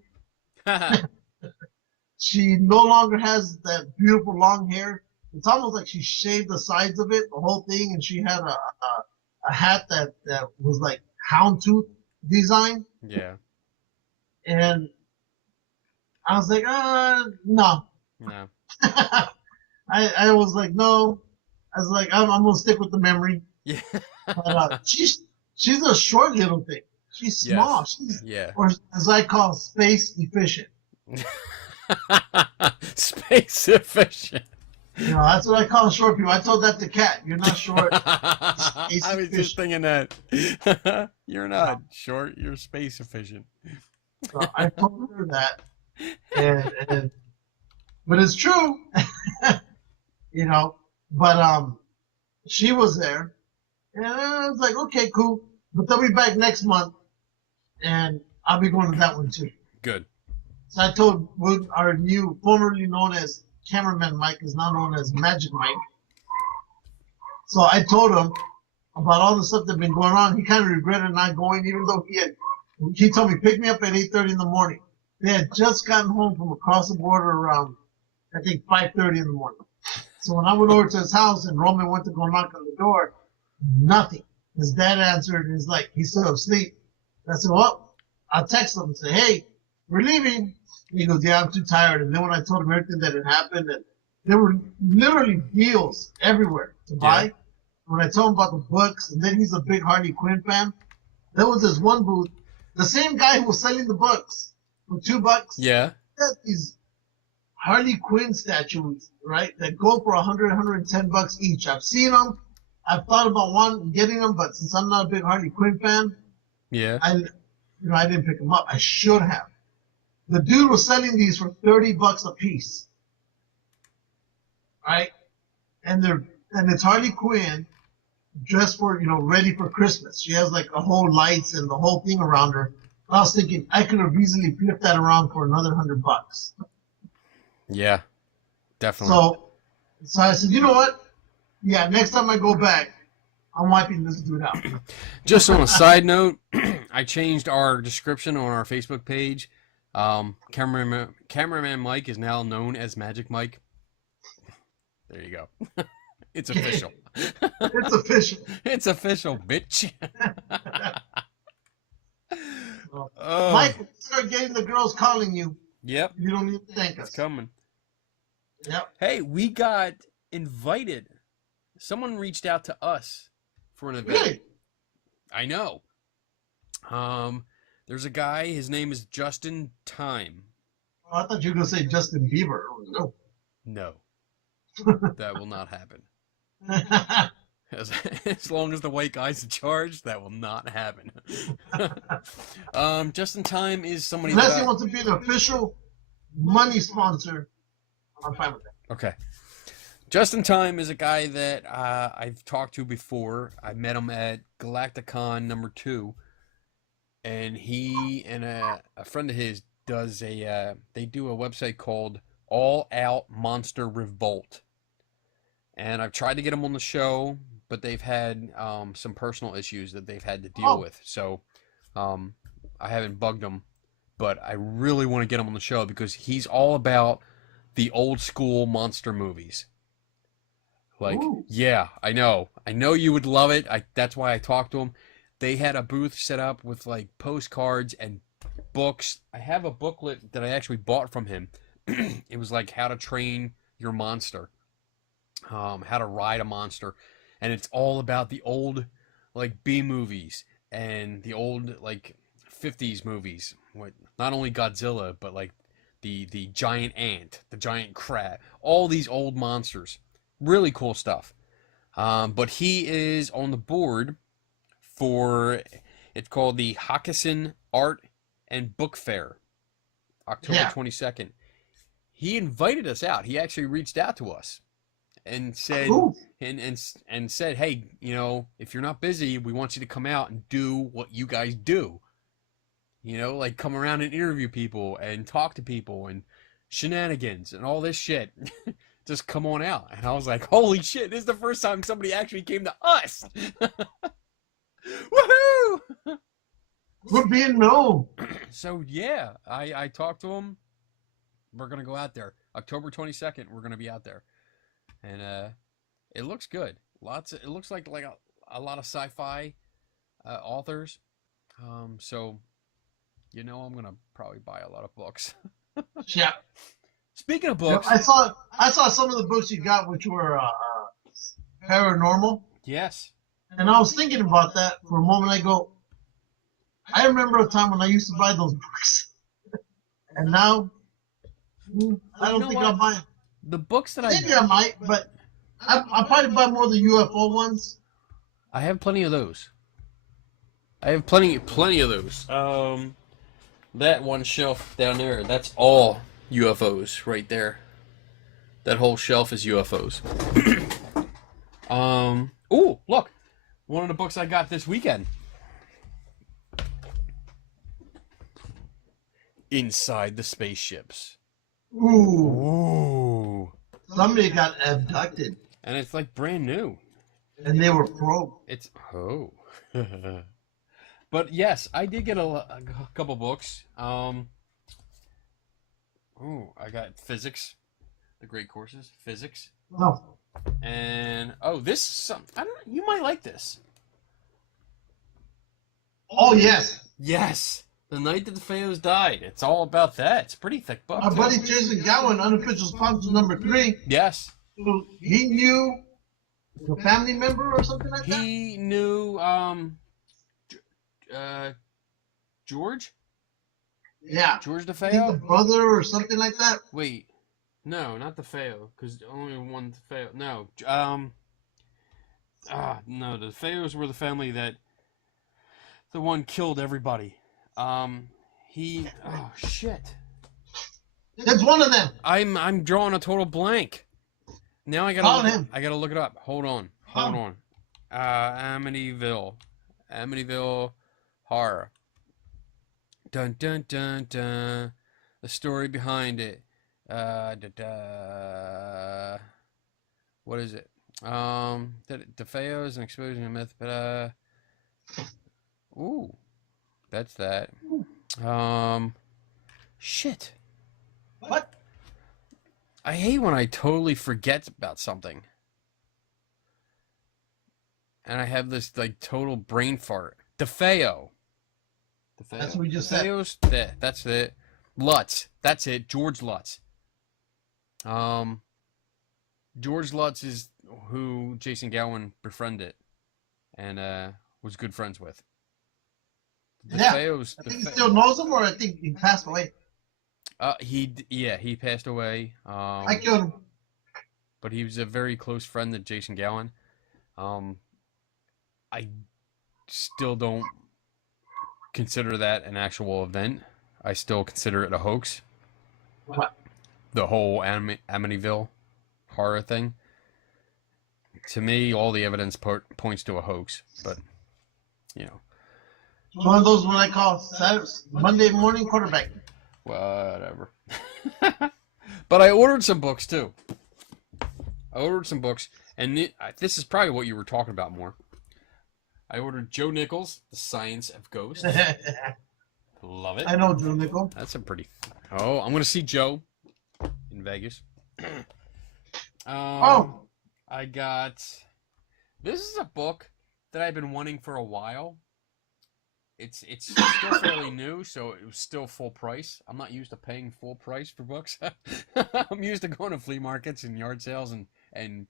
She no longer has that beautiful long hair. It's almost like she shaved the sides of it, the whole thing, and she had a hat that was like houndtooth design. Yeah. And I was like, no. No. I was like, no. I was like, I'm gonna stick with the memory. Yeah. But she's a short little thing. She's small. Yes. She's, Yeah. or as I call, space efficient. Space efficient. That's what I call short people. I told that to Kat. You're not short. I was just thinking that. You're not short. You're space efficient. So I told her that, but it's true. But she was there, and I was like, okay, cool. But they'll be back next month, and I'll be going to that one too. Good. So I told Wood, our new, formerly known as Cameraman Mike, is now known as Magic Mike. So I told him about all the stuff that's been going on. He kind of regretted not going, even though he told me pick me up at 8:30 in the morning. They had just gotten home from across the border around, I think, 5:30 in the morning. So when I went over to his house and Roman went to go knock on the door, nothing. His dad answered and he's like, he's still asleep. I said, well, I'll text him and say, hey, we're leaving. He goes, yeah, I'm too tired. And then when I told him everything that had happened, and there were literally deals everywhere to buy. Yeah. When I told him about the books, and then he's a big Harley Quinn fan, there was this one booth, the same guy who was selling the books for $2. Yeah. Had these Harley Quinn statues, right, that go for $110 each. I've seen them. I've thought about getting them, but since I'm not a big Harley Quinn fan, Yeah. I didn't pick them up. I should have. The dude was selling these for $30 a piece, right? And it's Harley Quinn dressed for, ready for Christmas. She has like a whole lights and the whole thing around her. I was thinking I could have easily flipped that around for another $100. Yeah. Definitely. So I said, you know what? Yeah, next time I go back, I'm wiping this dude out. Just on a side note, I changed our description on our Facebook page. Cameraman Mike is now known as Magic Mike. There you go. It's official. It's official. It's official, bitch. Mike, start getting the girls calling you. Yep. You don't need to thank us. It's coming. Yep. Hey, we got invited. Someone reached out to us for an event. Really? I know. There's a guy. His name is Justin Time. Oh, I thought you were gonna say Justin Bieber. No. No, that will not happen. As, as long as the white guy's in charge, that will not happen. Justin Time is somebody Unless that he wants to be the official money sponsor, I'm fine with that. Okay. Justin Time is a guy that I've talked to before. I met him at Galacticon #2, and he and a friend of his does they do a website called All Out Monster Revolt. And I've tried to get him on the show, but they've had some personal issues that they've had to deal with. So I haven't bugged him, but I really want to get him on the show because he's all about the old school monster movies. Like, Ooh. yeah, I know you would love it. That's why I talked to him. They had a booth set up with like postcards and books. I have a booklet that I actually bought from him. It was like how to train your monster, how to ride a monster, and it's all about the old like B movies and the old like 50s movies. Not only Godzilla, but like the giant ant, the giant crab, all these old monsters. Really cool stuff. But he is on the board for, it's called the Hockessin Art and Book Fair, October 22nd. He invited us out. He actually reached out to us and said, and said, hey, you know, if you're not busy, we want you to come out and do what you guys do. You know, like come around and interview people and talk to people and shenanigans and all this shit. Just come on out. And I was like, holy shit, this is the first time somebody actually came to us. Woohoo! We're being known. So yeah, I talked to him. We're gonna go out there. October 22nd, we're gonna be out there. And it looks good. It looks like a lot of sci-fi authors. So you know I'm gonna probably buy a lot of books. Yeah. Speaking of books, I saw some of the books you got, which were paranormal, yes, and I was thinking about that for a moment. I go, I remember a time when I used to buy those books, and now I don't think I'll buy them. the books that Maybe I might, but I'll probably buy more of the UFO ones. I have plenty of those. I have plenty of those. That one shelf down there, that's all UFOs right there. That whole shelf is UFOs. Ooh, look. One of the books I got this weekend. Inside the Spaceships. Ooh, Ooh. somebody got abducted, And it's like brand new. and they were broke. It's But yes, I did get a couple books. I got physics, the great courses, physics, No. and this I don't know, you might like this. Oh yes, Yes, The Night That the Feos Died. It's all about that. It's a pretty thick book. our too. buddy Jason Gowan, unofficial sponsor #3. Yes, So he knew a family member or something like that. he knew George Yeah, George I think the DeFeo. brother or something like that. Wait, no, not DeFeo, because only one DeFeo. No, no, the DeFeos were the family that the one killed everybody. Oh shit. It's one of them. I'm drawing a total blank. Now I Call him. gotta look it up. Hold on. Amityville horror. Dun dun dun dun. The story behind it. What is it? DeFeo is an explosion of myth, but ooh, that's that. Shit. What? I hate when I totally forget about something. And I have this like total brain fart. DeFeo. That's what we just said. DeFeo's that's it. Lutz. That's it. George Lutz. George Lutz is who Jason Gowan befriended and was good friends with. Yeah. DeFeo's. I think he still knows him, or I think he passed away. He passed away. I killed him. But he was a very close friend of Jason Gowan. I still don't consider that an actual event. I still consider it a hoax. What? The whole Amityville horror thing. To me, all the evidence points to a hoax. But, you know. It's one of those what I call Monday morning quarterback. Whatever. But I ordered some books, too. And this is probably what you were talking about more. I ordered Joe Nichols' The Science of Ghosts. Love it. I know Joe Nichols. That's a pretty... Oh, I'm going to see Joe in Vegas. I got... This is a book that I've been wanting for a while. It's still fairly new, so it was still full price. I'm not used to paying full price for books. I'm used to going to flea markets and yard sales and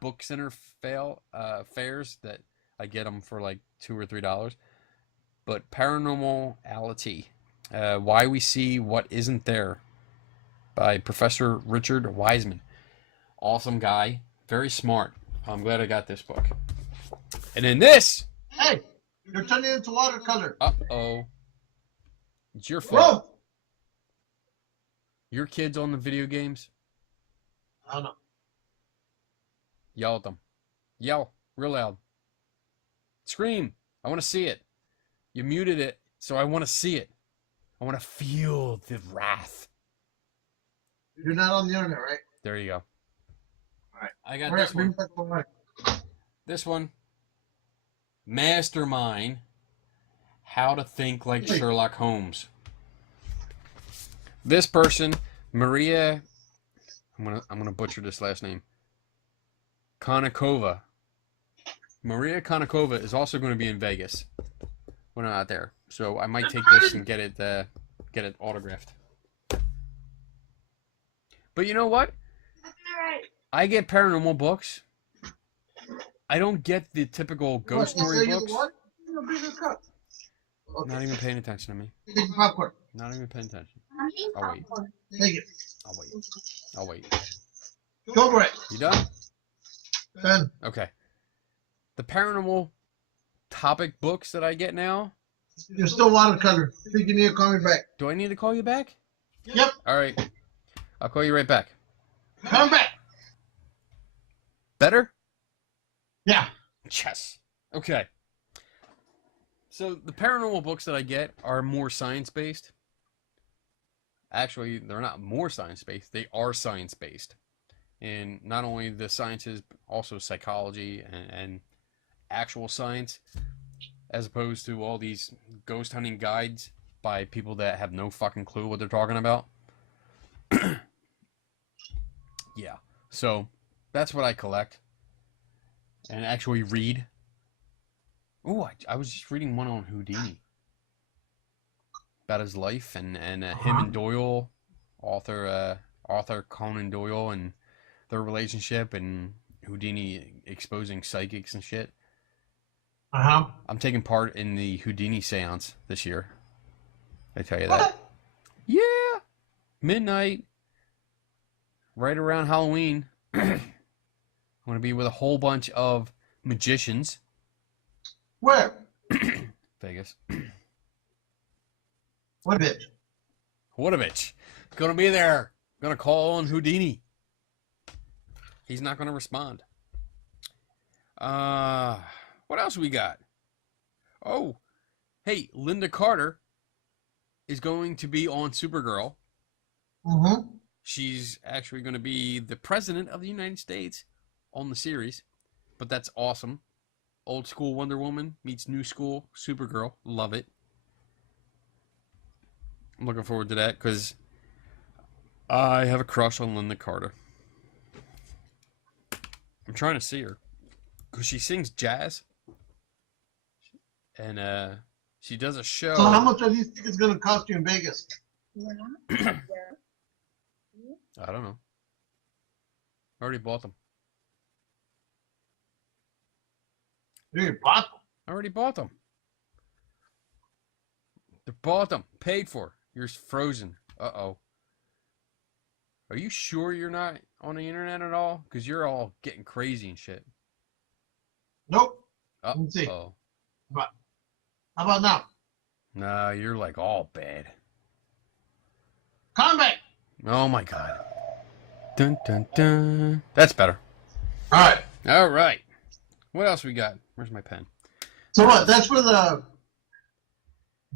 book center fairs that I get them for like $2 or $3. But Paranormal Ality, Why We See What Isn't There, by Professor Richard Wiseman. Awesome guy, very smart. I'm glad I got this book. And then this. Hey, you're turning it into watercolor. Uh-oh. It's your fault. Bro. Your kids on the video games? I don't know. Yell at them. Yell real loud. Scream. I want to see it. You muted it, so I want to see it. I want to feel the wrath. You're not on the internet, right? There you go. All right. I got this one. This one. Mastermind. How to Think Like Sherlock Holmes. This person, Maria, I'm gonna butcher this last name. Konnikova. Maria Konnikova is also going to be in Vegas when I'm out there, so I might take this and get it autographed. But you know what? I get paranormal books. I don't get the typical ghost story books. Okay. Not even paying attention to me. Take the popcorn. Not even paying attention. I'll wait. Take it. I'll wait. Go for it. You done? Done. Okay. The paranormal topic books that I get now. You're still watercolor. I think you need to call me back. Do I need to call you back? Yep. All right. I'll call you right back. Come back. Better? Yeah. Yes. Okay. So the paranormal books that I get are more science-based. Actually, they're not more science-based. They are science-based. And not only the sciences, but also psychology and actual science, as opposed to all these ghost hunting guides by people that have no fucking clue what they're talking about. Yeah. So that's what I collect and actually read. Oh, I was just reading one on Houdini about his life and him and Doyle, author Conan Doyle, and their relationship, and Houdini exposing psychics and shit. I'm taking part in the Houdini seance this year. I tell you that. Yeah, midnight, right around Halloween. I'm gonna be with a whole bunch of magicians. Where? Vegas. What bitch? What a bitch. Gonna be there. Gonna call on Houdini. He's not gonna respond. What else we got? Oh, hey, Linda Carter is going to be on Supergirl. Mm-hmm. She's actually going to be the president of the United States on the series, but that's awesome. Old school Wonder Woman meets new school Supergirl. Love it. I'm looking forward to that because I have a crush on Linda Carter. I'm trying to see her because she sings jazz, and she does a show. So how much are these tickets going to cost you in Vegas? I don't know. I already bought them. You bought them. I already bought them. They bought them. Paid for. You're frozen. Uh-oh. Are you sure you're not on the internet at all? Because you're all getting crazy and shit. Nope. Let me see. Uh-oh. But how about now? Nah, you're like all bad. Combat. Oh my god. Dun dun dun. That's better. All right. All right. What else we got? Where's my pen? So what? That's for the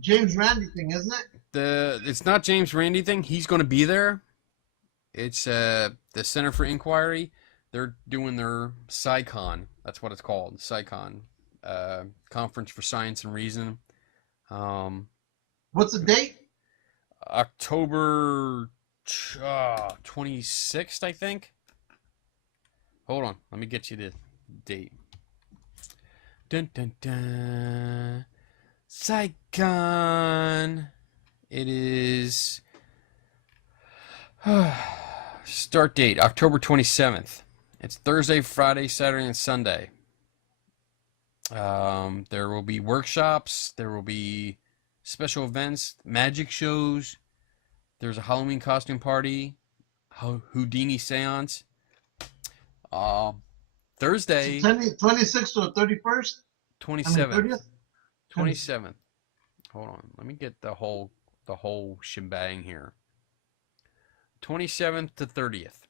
James Randi thing, isn't it? It's not James Randi thing. He's going to be there. It's the Center for Inquiry. They're doing their SciCon. That's what it's called. SciCon. Conference for Science and Reason. What's the date? October 26th, I think. Hold on. Let me get you the date. Dun dun dun. SciCon. It is start date October 27th. It's Thursday, Friday, Saturday, and Sunday. There will be workshops. There will be special events, magic shows. There's a Halloween costume party, Houdini seance. Thursday, 26th to the 31st? 27th. 30th? 27th. Hold on. Let me get the whole shebang here. 27th to 30th.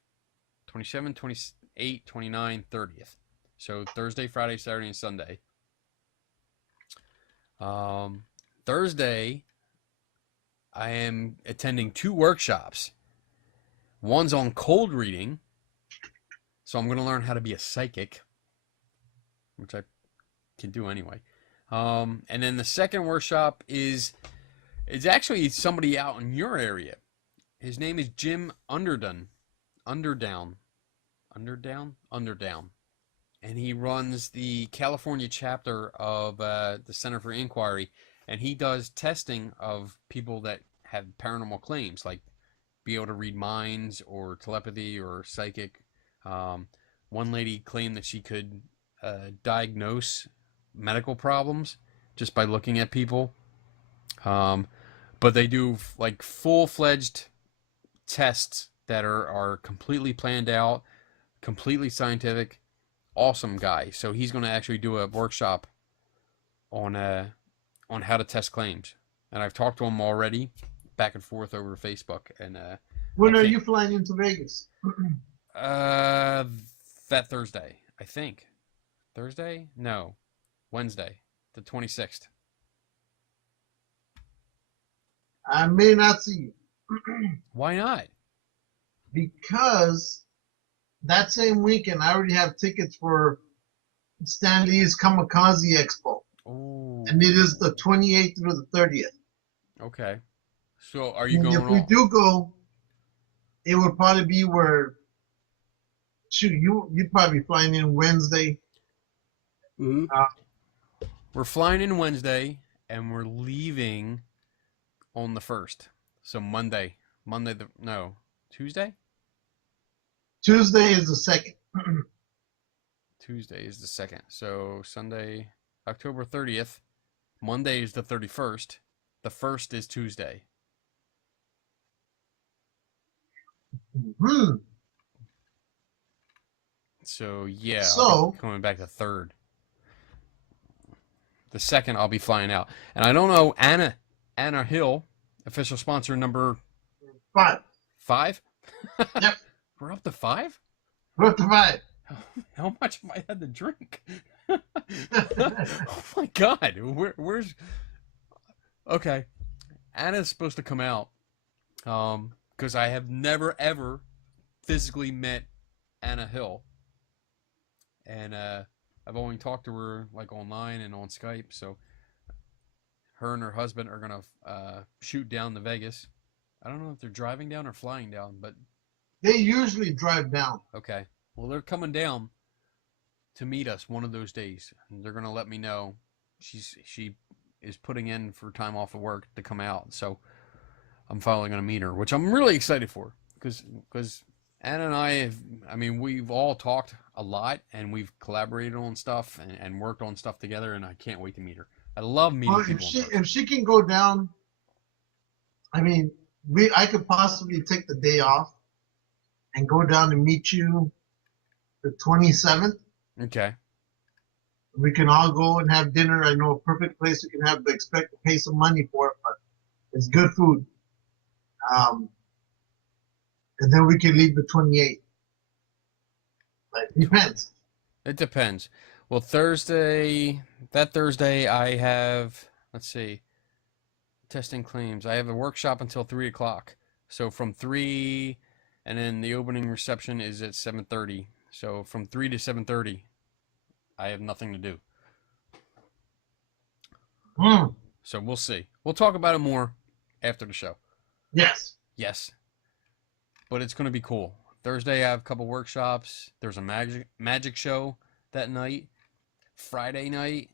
27, 28, 29, 30th. So Thursday, Friday, Saturday, and Sunday. Thursday, I am attending 2 workshops. One's on cold reading. So I'm going to learn how to be a psychic, which I can do anyway. And then the second workshop is actually somebody out in your area. His name is Jim Underdown. And he runs the California chapter of the Center for Inquiry. And he does testing of people that have paranormal claims, like be able to read minds or telepathy or psychic. One lady claimed that she could diagnose medical problems just by looking at people. But they do like full-fledged tests that are completely planned out, completely scientific. Awesome guy. So he's going to actually do a workshop on how to test claims. And I've talked to him already, back and forth over Facebook. And When are you flying into Vegas? That Thursday, I think. Thursday? No. Wednesday, the 26th. I may not see you. Why not? Because that same weekend, I already have tickets for Stan Lee's Kamikaze Expo. Ooh. And it is the 28th through the 30th. Okay. So are you And going if we do go, it would probably be where, shoot, you'd probably be flying in Wednesday. Mm-hmm. We're flying in Wednesday, and we're leaving on the 1st. So Tuesday? Tuesday is the 2nd. Tuesday is the 2nd. So Sunday, October 30th. Monday is the 31st. The 1st is Tuesday. Mm-hmm. So yeah, So I'll be coming back the 3rd. The 2nd, I'll be flying out. And I don't know, Anna Hill, official sponsor number 5. 5? Yep. We're up to 5? We're up to 5. How much have I had to drink? Oh my God. Where's... Okay. Anna's supposed to come out. Because I have never, ever physically met Anna Hill. And I've only talked to her like online and on Skype. So her and her husband are going to shoot down to Vegas. I don't know if they're driving down or flying down, but... They usually drive down. Okay. Well, they're coming down to meet us one of those days. And they're going to let me know. She is putting in for time off of work to come out. So I'm finally going to meet her, which I'm really excited for. Because Anna and I we've all talked a lot, and we've collaborated on stuff and worked on stuff together, and I can't wait to meet her. I love meeting people. If she can go down I mean, I could possibly take the day off and go down and meet you the 27th. Okay. We can all go and have dinner. I know a perfect place we can have, but expect to pay some money for it, but it's good food. Um, and then we can leave the 28th. But it depends. It depends. Well, that Thursday, I have, let's see, testing claims. I have a workshop until 3 o'clock. So from 3, and then the opening reception is at 7:30. So from 3 to 7:30, I have nothing to do. Mm, So we'll see. We'll talk about it more after the show. yes. Yes. But it's going to be cool. Thursday, I have a couple workshops. There's a magic show that night. Friday night,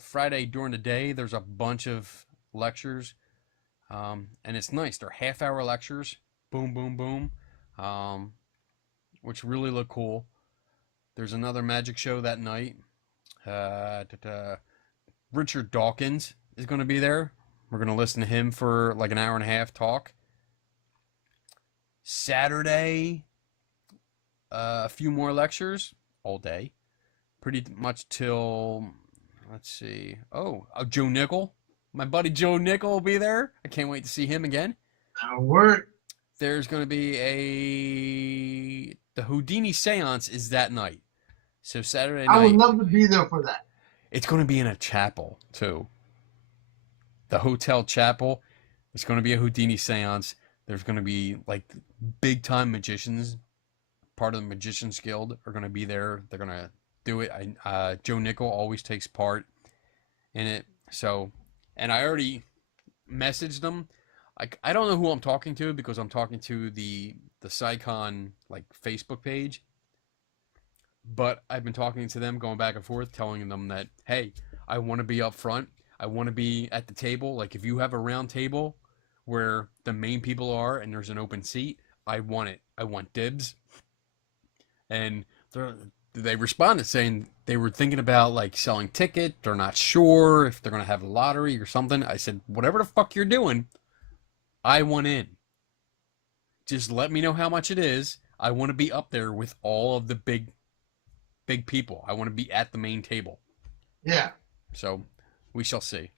Friday during the day, there's a bunch of lectures. And it's nice. They're half-hour lectures. Boom, boom, boom. Which really look cool. There's another magic show that night. Richard Dawkins is going to be there. We're going to listen to him for like an hour and a half talk. Saturday, a few more lectures all day. Pretty much till, let's see. Oh, Joe Nickel. My buddy Joe Nickel will be there. I can't wait to see him again. That'll work. There's going to be the Houdini seance is that night. So Saturday night. I would love to be there for that. It's going to be in a chapel, too. The hotel chapel. It's going to be a Houdini seance. There's going to be, like, big-time magicians. Part of the Magicians Guild are going to be there. They're going to do it. Joe Nickel always takes part in it. So, and I already messaged them. Like, I don't know who I'm talking to because I'm talking to the SciCon, like, Facebook page. But I've been talking to them, going back and forth, telling them that, hey, I want to be up front. I want to be at the table. Like, if you have a round table where the main people are and there's an open seat, I want it. I want dibs. And they responded saying they were thinking about, like, selling tickets. They're not sure if they're going to have a lottery or something. I said, whatever the fuck you're doing, I want in. Just let me know how much it is. I want to be up there with all of the big people. I want to be at the main table. Yeah. So we shall see.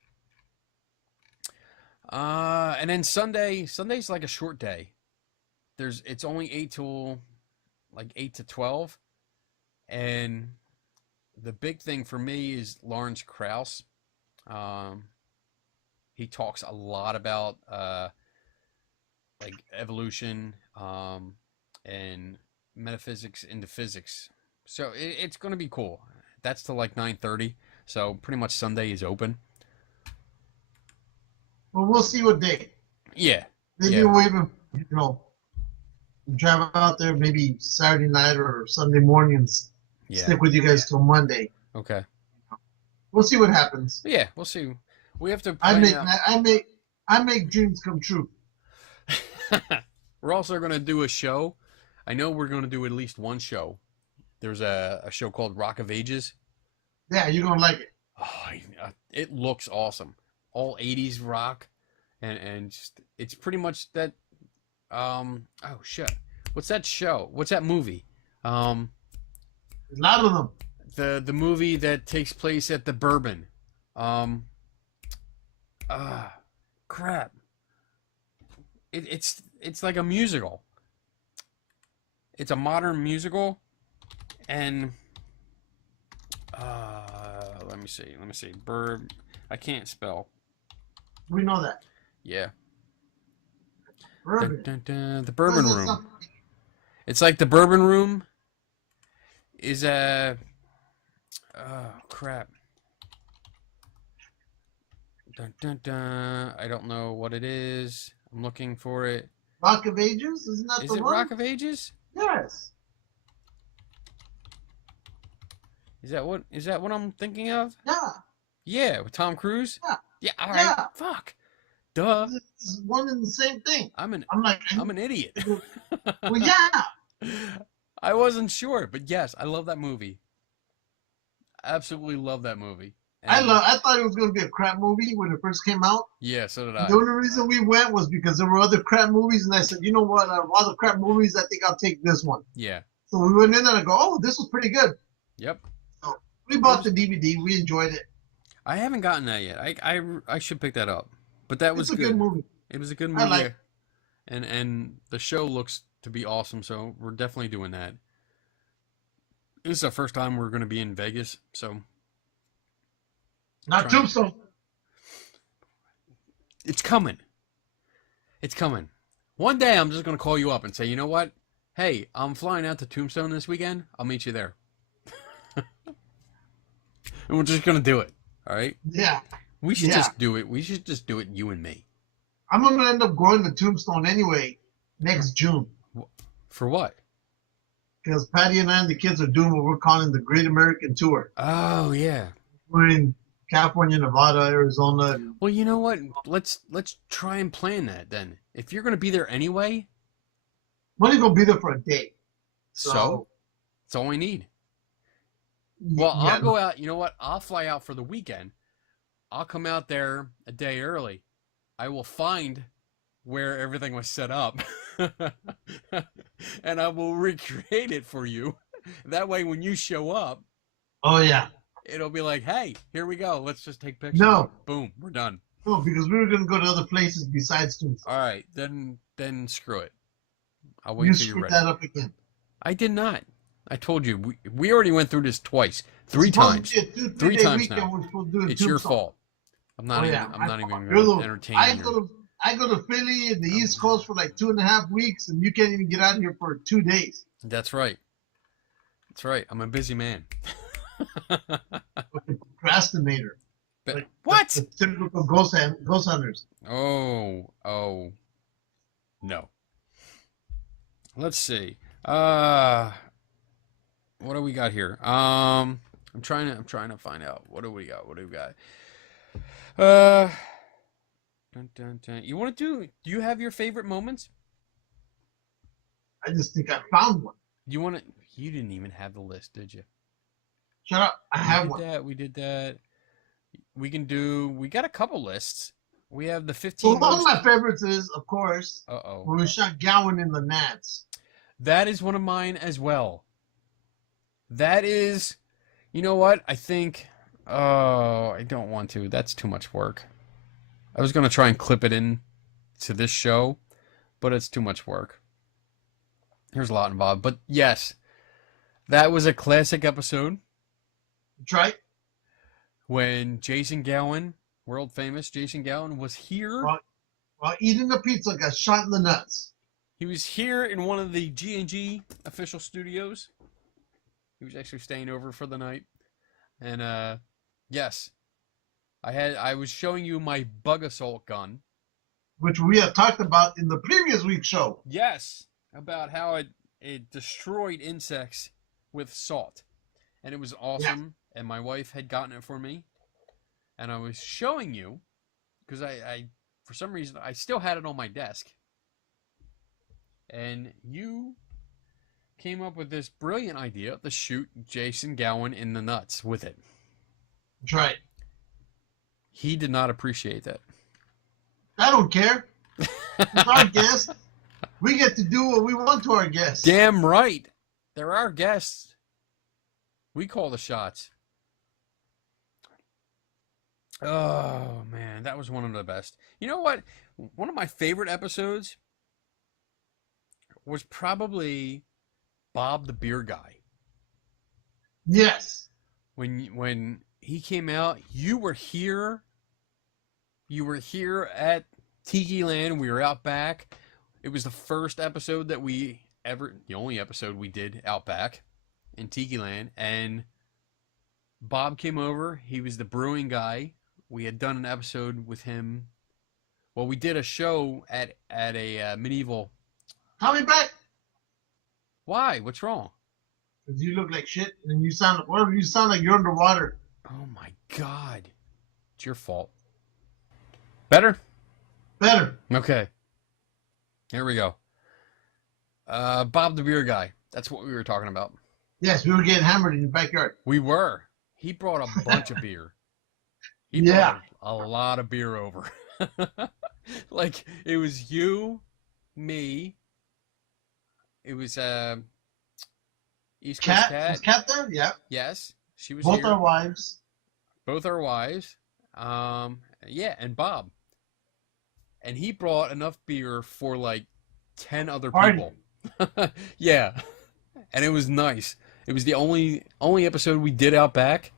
And then Sunday's like a short day. It's only 8 to 12. And the big thing for me is Lawrence Krauss. He talks a lot about like evolution and metaphysics into physics. So it's going to be cool. That's till like 9:30. So pretty much Sunday is open. Well, we'll see what day. Yeah. Maybe we'll even, drive out there maybe Saturday night or Sunday morning and stick with you guys till Monday. Okay. We'll see what happens. Yeah, we'll see. We have to I make dreams come true. We're also going to do a show. I know we're going to do at least one show. There's a show called Rock of Ages. Yeah, you're going to like it. Oh, it looks awesome. All 80s rock. And just, it's pretty much that, oh shit. What's that show? What's that movie? A lot of them. The movie that takes place at the Bourbon. Crap. It's like a musical. It's a modern musical, and let me see. I can't spell. We know that. Yeah. Bourbon. Dun, dun, dun, the Bourbon Room. It's like the Bourbon Room is a. Oh crap. Dun, dun, dun. I don't know what it is. I'm looking for it. Rock of Ages? Isn't that Is the it one? Rock of Ages? Yes. Is that what I'm thinking of? Yeah. Yeah, with Tom Cruise? Yeah. Yeah, all right. Yeah. Fuck. Duh. It's one and the same thing. I'm an idiot. Well, yeah. I wasn't sure, but yes, I love that movie. Absolutely love that movie. And I thought it was going to be a crap movie when it first came out. yeah, so did The I. only reason we went was because there were other crap movies, and I said, you know what? Out of all the crap movies, I think I'll take this one. Yeah. So we went in there and I go, oh, this was pretty good. Yep. So we bought the DVD. We enjoyed it. I haven't gotten that yet. I should pick that up. But that was It's a good movie. It was a good I movie. like it. And the show looks to be awesome, so we're definitely doing that. This is the first time we're going to be in Vegas, so Not Trying- Tombstone. it's coming. It's coming. One day I'm just going to call you up and say, you know what? Hey, I'm flying out to Tombstone this weekend. I'll meet you there. And we're just going to do it. All right? Yeah. We should Yeah. just do it. We should just do it, you and me. I'm going to end up going to Tombstone anyway next June. For what? Because Patty and I and the kids are doing what we're calling the Great American Tour. Oh, yeah. We're in California, Nevada, Arizona. Well, you know what? Let's try and plan that then. If you're going to be there anyway, We're only going to be there for a day. so that's all we need. Well, yeah, I'll go out. You know what? I'll fly out for the weekend. I'll come out there a day early. I will find where everything was set up, and I will recreate it for you. That way, when you show up, Oh, yeah. it'll be like, "Hey, here we go. Let's just take pictures." No. Boom, we're done. No, because we were going to go to other places besides Tombstone. All right, then screw it. I'll wait You till you're screwed ready. that up again. I did not. I told you we already went through this twice, three It's supposed times. to be a 2-3 Three day times weekend now. we're supposed to do in It's your Tombstone. fault. I'm not Oh, even. yeah. I'm not even You're going the- to entertain I you. go to Philly and the East Coast for like 2.5 weeks, and you can't even get out of here for 2 days. That's right. That's right. I'm a busy man. Fucking procrastinator. But Like, what? The typical ghost hunters. Oh, no. Let's see. What do we got here? I'm trying to find out. What do we got? Dun, dun, dun. You want to do you have your favorite moments? I just think I found one. You didn't even have the list, did you? Shut up. I have we one. did that. We did that. We got a couple lists. We have the 15 So one of most. my favorites is, of course, Uh-oh. when we shot Gowan in the Nats. That is one of mine as well. That is, you know what? I think, oh, I don't want to. That's too much work. I was going to try and clip it in to this show, but it's too much work. There's a lot involved. But yes, that was a classic episode That's right. when Jason Gowan, world famous Jason Gowan, was here. Right. While eating the pizza, got shot in the nuts. He was here in one of the G&G official studios. He was actually staying over for the night. And yes, I was showing you my bug assault gun. Which we had talked about in the previous week's show. Yes, about how it destroyed insects with salt. And it was awesome. And my wife had gotten it for me. And I was showing you, because I for some reason, I still had it on my desk. And you came up with this brilliant idea to shoot Jason Gowan in the nuts with it. That's right. He did not appreciate that. I don't care. It's our guest. We get to do what we want to our guests. Damn right. They're our guests. We call the shots. Oh, man. That was one of the best. You know what? One of my favorite episodes was probably Bob the Beer Guy. Yes. When he came out, you were here. You were here at Tiki Land. We were out back. It was the first episode that the only episode we did out back in Tiki Land. And Bob came over. He was the brewing guy. We had done an episode with him. Well, we did a show at a medieval. Call me back. Why? What's wrong? Because you look like shit and you sound like you're underwater. Oh my God. It's your fault. Better? Better. Okay. Here we go. Bob the Beer Guy. That's what we were talking about. Yes, we were getting hammered in the backyard. We were. He brought a bunch of beer. He Yeah. brought a lot of beer over. Like it was you, me. It was East Coast Cat was Cat. Cat there? Yeah. Yes, she was Both here. our wives. Both our wives. Yeah, and Bob. And he brought enough beer for like 10 other Party. people. Yeah, and it was nice. It was the only episode we did out back,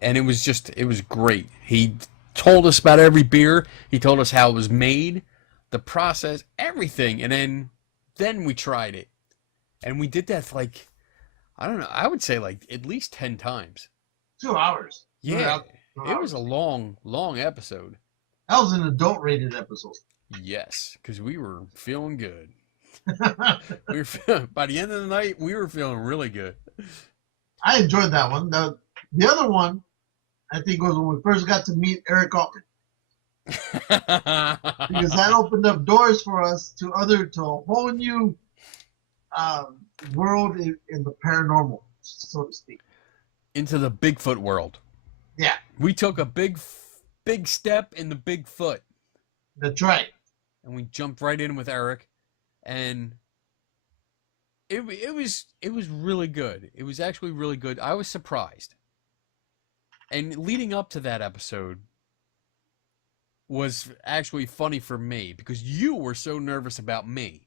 and it was great. He told us about every beer. He told us how it was made, the process, everything, and then we tried it, and we did that for like I don't know. I would say like at least 10 times. 2 hours. Yeah, 2 it was hours. a long episode. That was an adult rated episode. Yes, because we were feeling good. We were by the end of the night, we were feeling really good. I enjoyed that one. The other one, I think, was when we first got to meet Eric Altman. Because that opened up doors for us to a whole new world in the paranormal, so to speak. Into the Bigfoot world. Yeah, We took a big step in the Bigfoot, that's right. and we jumped right in with Eric, and it was really good. It was actually really good. I was surprised. And leading up to that episode was actually funny for me because you were so nervous about me.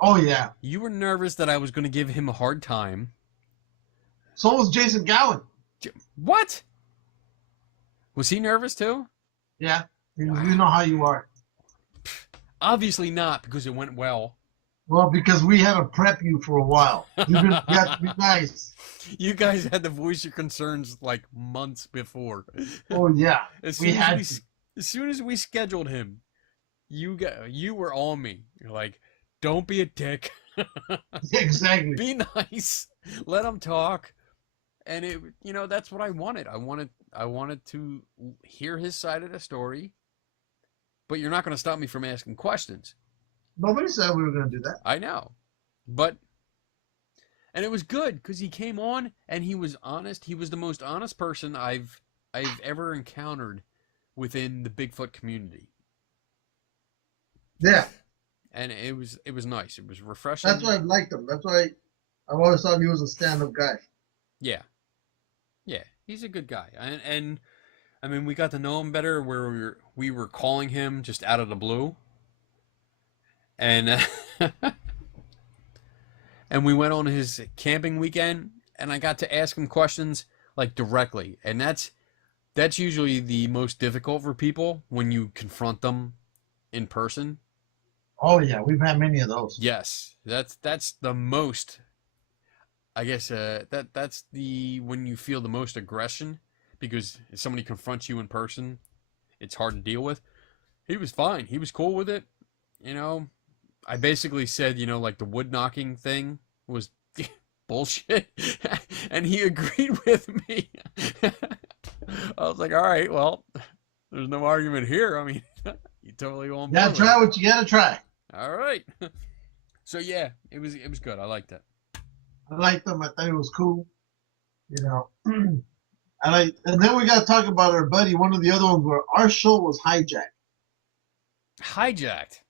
Oh yeah. You were nervous that I was going to give him a hard time. So was Jason Gowan. What? Was he nervous too? Yeah, you know how you are. Obviously not, because it went well. Well, because we had to prep you for a while. You have to be nice. You guys had to voice your concerns like months before. Oh yeah, As we soon had as to. as soon as we scheduled him, you were on me. You're like, don't be a dick. Exactly. Be nice. Let him talk. And that's what I wanted. I wanted to hear his side of the story. But you're not going to stop me from asking questions. Nobody said we were going to do that. I know. And it was good because he came on and he was honest. He was the most honest person I've ever encountered within the Bigfoot community. Yeah, And it was nice. It was refreshing. that's why I liked him. That's why I've always thought he was a stand-up guy. Yeah. Yeah, he's a good guy. And I mean, we got to know him better where we were calling him just out of the blue. And and we went on his camping weekend and I got to ask him questions like directly. And that's usually the most difficult for people when you confront them in person. Oh yeah, we've had many of those. Yes, that's the most. I guess that's the when you feel the most aggression because if somebody confronts you in person, it's hard to deal with. He was fine. He was cool with it. I basically said, like the wood knocking thing was bullshit, and he agreed with me. I was like, all right, well, there's no argument here. I mean, you totally won't. Yeah, try what you gotta try. All right. So yeah, it was good. I liked it. I liked him. I thought it was cool. And then we got to talk about our buddy. One of the other ones where our show was hijacked. Hijacked.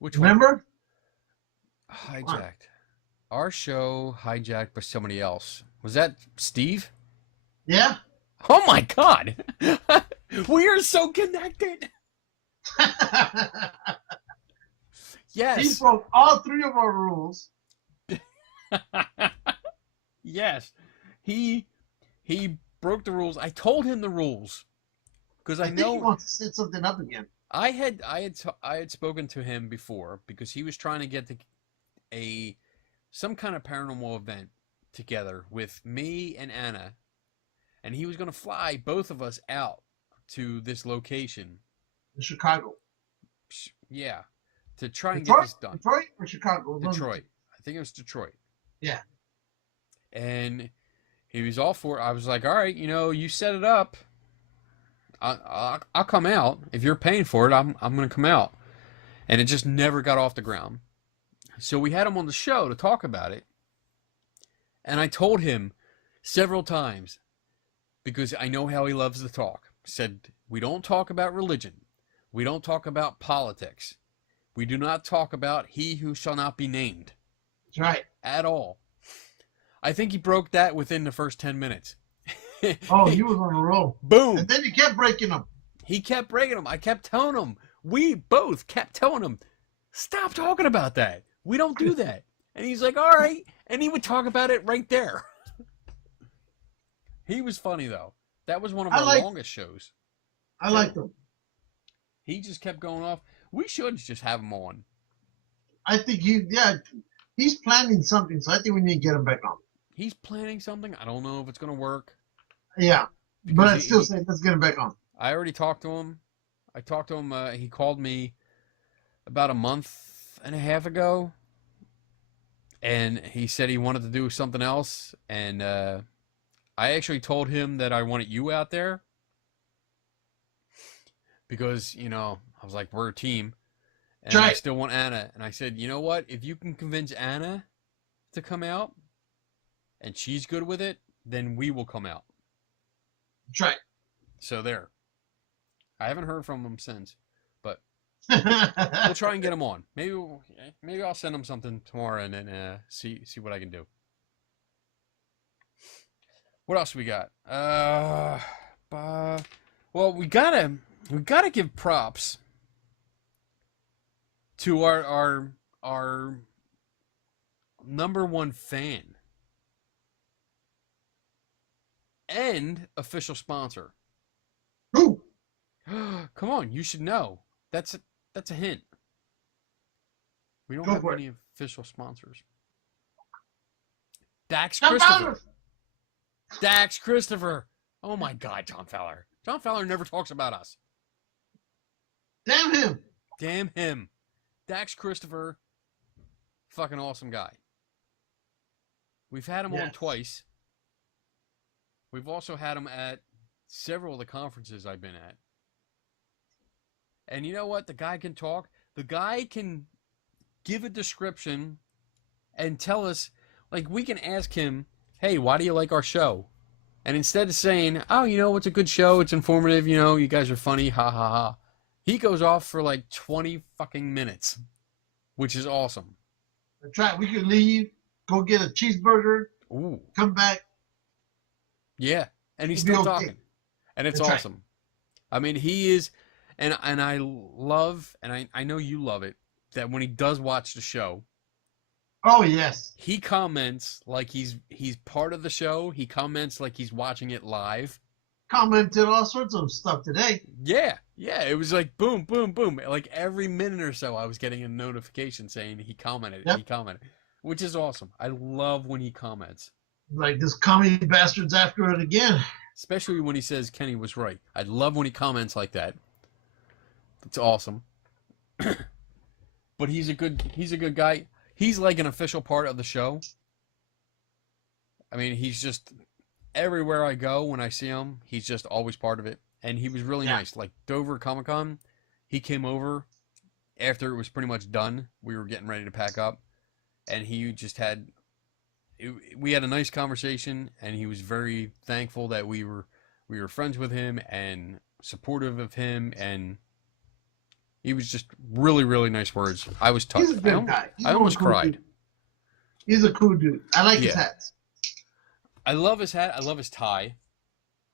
Which one? Remember? Hijacked. Our show hijacked by somebody else. Was that Steve? Yeah. Oh my God! We are so connected. He Yes. broke all 3 of our rules. Yes. He broke the rules. I told him the rules because I I think he know wants to set something up again. I had spoken to him before because he was trying to get some kind of paranormal event together with me and Anna, and he was going to fly both of us out to this location. In Chicago. Yeah, to try and Detroit? get this done. Detroit or Chicago? Detroit. I think it was Detroit. Yeah. And he was all for it. I was like, all right, you set it up. I'll come out. If you're paying for it, I'm going to come out. And it just never got off the ground. So we had him on the show to talk about it. And I told him, several times because I know how he loves to talk. Said, we don't talk about religion. We don't talk about politics. We do not talk about he who shall not be named. That's right. At all. I think he broke that within the first 10 minutes. Oh, he was on a roll. Boom. And then he kept breaking them. He kept breaking them. I kept telling him. We both kept telling him, stop talking about that. We don't do that. And he's like, all right. And he would talk about it right there. He was funny, though. That was one of our longest shows. I liked him. He just kept going off. We should just have him on. I think he's planning something, so I think we need to get him back on. He's planning something. I don't know if it's going to work. Yeah. But I'd still say let's get him back on. I already talked to him. I talked to him. He called me about a month and a half ago. And he said he wanted to do something else. And I actually told him that I wanted you out there. Because, you know, I was like, we're a team. And I still want Anna. And I said, you know what? If you can convince Anna to come out, and she's good with it, then we will come out. That's right. So there. I haven't heard from him since. But we'll try and get him on. Maybe I'll send him something tomorrow and then see what I can do. What else we got? Well, we gotta give props to our number one fan and official sponsor. Who? Come on, you should know. That's a hint. We don't have any official sponsors. Dax Christopher. Dax Christopher. Oh my God, John Fowler. John Fowler never talks about us. Damn him. Damn him. Dax Christopher, fucking awesome guy. We've had him on twice. We've also had him at several of the conferences I've been at. And you know what? The guy can talk. The guy can give a description and tell us, like, we can ask him, hey, why do you like our show? And instead of saying, oh, you know, it's a good show, it's informative, you know, you guys are funny, ha ha ha. He goes off for like 20 fucking minutes, which is awesome. That's right. We could leave, go get a cheeseburger, come back. Yeah, and he's still talking. And it's awesome. I mean, he is, and I love, and I know you love it, that when he does watch the show, oh yes, he comments like he's part of the show. He comments like he's watching it live. Commented all sorts of stuff today. Yeah, it was like boom, boom, boom. Like every minute or so, I was getting a notification saying he commented. He commented, which is awesome. I love when he comments. Like, this commie bastard's after it again. Especially when he says Kenny was right. I love when he comments like that. It's awesome. But he's a good guy. He's like an official part of the show. I mean, he's just everywhere I go when I see him, he's just always part of it. And he was really nice. Like Dover Comic-Con, he came over after it was pretty much done. We were getting ready to pack up. And he just we had a nice conversation, and he was very thankful that we were friends with him and supportive of him, and he was just really, really nice words. I was touched. He's a good guy. I almost cried. Dude. He's a cool dude. I like his hats. I love his hat. I love his tie.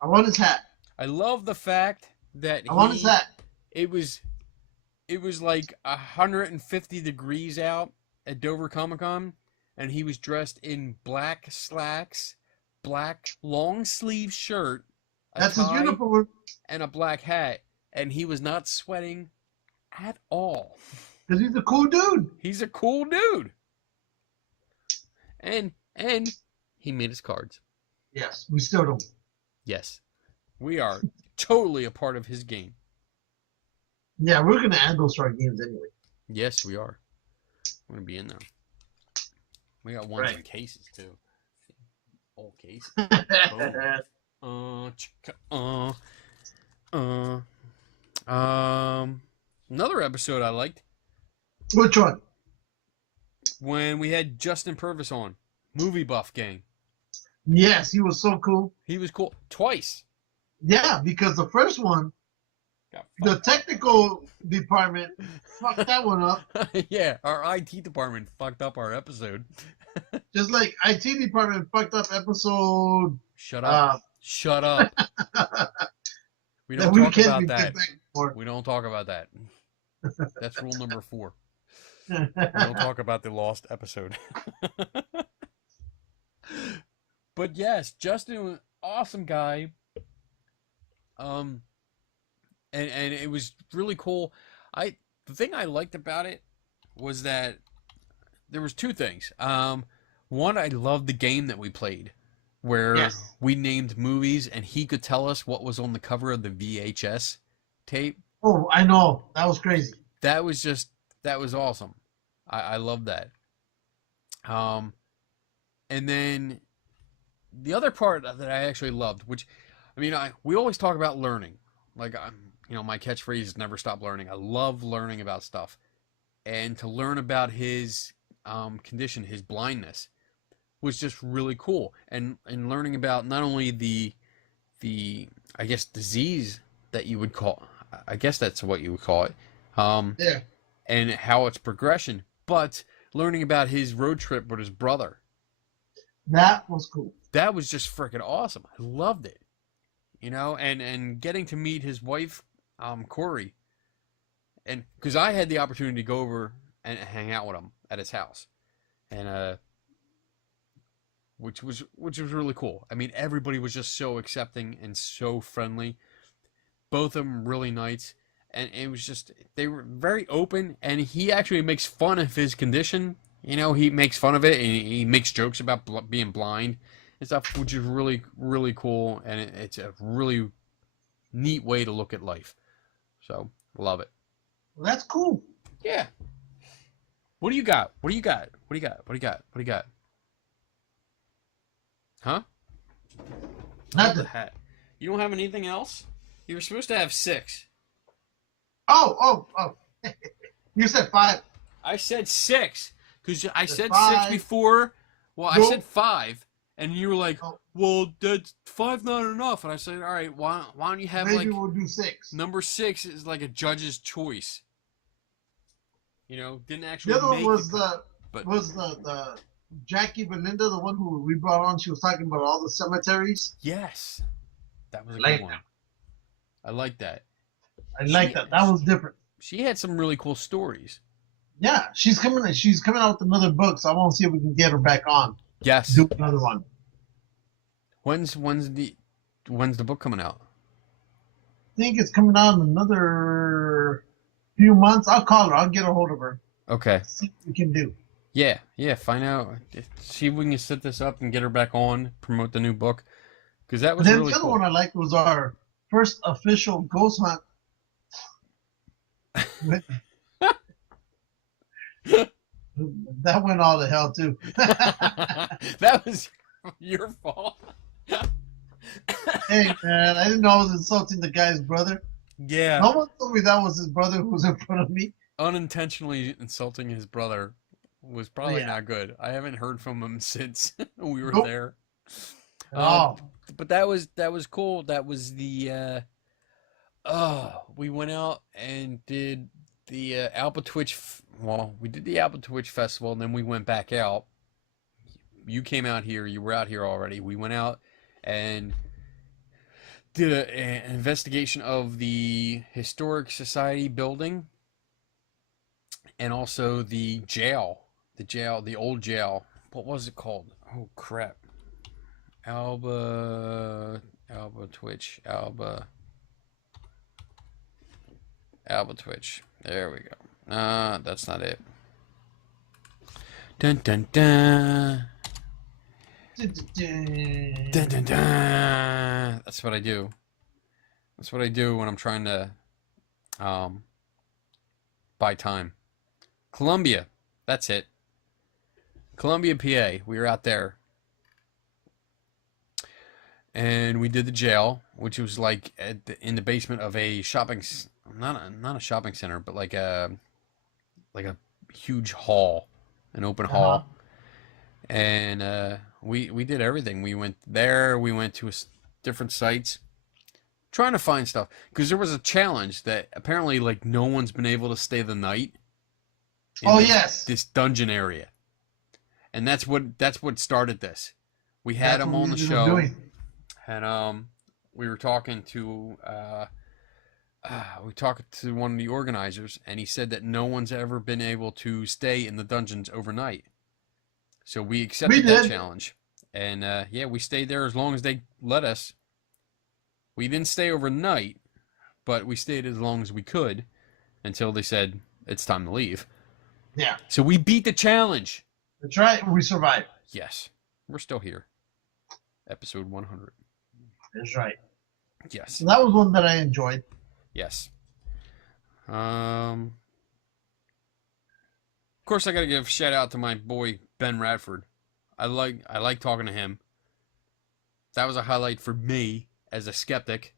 I want his hat. I love the fact that I want his hat. It was like 150 degrees out at Dover Comic-Con, and he was dressed in black slacks, black long sleeve shirt, that's his uniform, and a black hat, and he was not sweating at all. Because he's a cool dude. He's a cool dude. And he made his cards. Yes, we still don't. Yes. We are totally a part of his game. Yeah, we're going to add those to our games anyway. Yes, we are. I'm going to be in there. We got ones in cases, too. Old cases. Another episode I liked. Which one? When we had Justin Purvis on. Movie Buff Gang. Yes, he was so cool. He was cool twice. Yeah, because the first one, Got the technical department fucked that one up. Yeah, our IT department fucked up our episode. Just like IT department fucked up episode Shut up. Shut up. We that don't we talk can't about be that. back for. We don't talk about that. That's rule number 4. We don't talk about the lost episode. But yes, Justin was an awesome guy. And it was really cool. The thing I liked about it was that there was 2 things. One, I loved the game that we played, where Yes. we named movies and he could tell us what was on the cover of the VHS tape. Oh, I know. That was crazy. That was awesome. I love that. And then the other part that I actually loved, which, I mean, we always talk about learning. Like, my catchphrase is never stop learning. I love learning about stuff. And to learn about his condition, his blindness, was just really cool. And learning about not only the I guess disease that you would call, I guess that's what you would call it, Yeah. and how it's progression, but learning about his road trip with his brother. That was cool. That was just freaking awesome. I loved it. And getting to meet his wife, Corey, and because I had the opportunity to go over and hang out with him at his house, and which was really cool. I mean, everybody was just so accepting and so friendly. Both of them really nice, and it was just, they were very open. And he actually makes fun of his condition. He makes fun of it, and he makes jokes about being blind and stuff, which is really, really cool. And it's a really neat way to look at life. So, love it. Well, that's cool. Yeah. What do you got? What do you got? What do you got? What do you got? What do you got? Huh? Nothing. The hat. You don't have anything else? You were supposed to have 6. Oh. You said 5. I said 6 because I said 6 5. before. Well, I Nope. said 5, and you were like, Oh. "Well, that's 5 not enough." And I said, "All right, why don't you have Maybe like we'll do 6. number 6 is like a judge's choice." Didn't actually The other one make was the but the Jackie Belinda, the one who we brought on. She was talking about all the cemeteries. yes, that was a Like good one. I like that. I like that. That was different. She had some really cool stories. Yeah, she's coming out with another book, so I want to see if we can get her back on. Yes. Do another one. When's the book coming out? I think it's coming out in another few months. I'll call her. I'll get a hold of her. Okay. See what we can do. Yeah. Find out. See if we can set this up and get her back on. Promote the new book, because that was Then really the other cool. one I liked was our first official ghost hunt. That went all to hell too. That was your fault. Hey man, I didn't know I was insulting the guy's brother. Yeah. No one told me that was his brother who was in front of me. Unintentionally insulting his brother was probably Yeah. not good. I haven't heard from him since we were Nope. there. Oh, But that was cool. That was the we went out and did the Alpha Twitch. We did the Alpha Twitch festival, and then we went back out. You came out here. You were out here already. We went out and did an investigation of the Historic Society building, and also the jail, the old jail. What was it called? Oh crap! Alpha Twitch. There we go. That's not it. Dun dun dun. Dun dun dun. That's what I do. That's what I do when I'm trying to buy time. Columbia. That's it. Columbia, PA. We were out there. And we did the jail, which was like in the basement of a shopping, not a shopping center, but like a huge hall, an open hall. and we did everything. We went there. We went to different sites, trying to find stuff because there was a challenge that apparently like no one's been able to stay the night in Oh yes, this dungeon area, and that's what started this. We had that's him what we on the ended up show, doing. and we were talking to one of the organizers, and he said that no one's ever been able to stay in the dungeons overnight. So we We accepted that did. challenge, and yeah, we stayed there as long as they let us. We didn't stay overnight, but we stayed as long as we could until they said it's time to leave. Yeah, So we beat the challenge. that's right. We survived. Yes, we're still here. Episode 100. That's right. Yes, So that was one that I enjoyed. yes. Of course, I gotta give a shout out to my boy Ben Radford. I like talking to him. That was a highlight for me as a skeptic.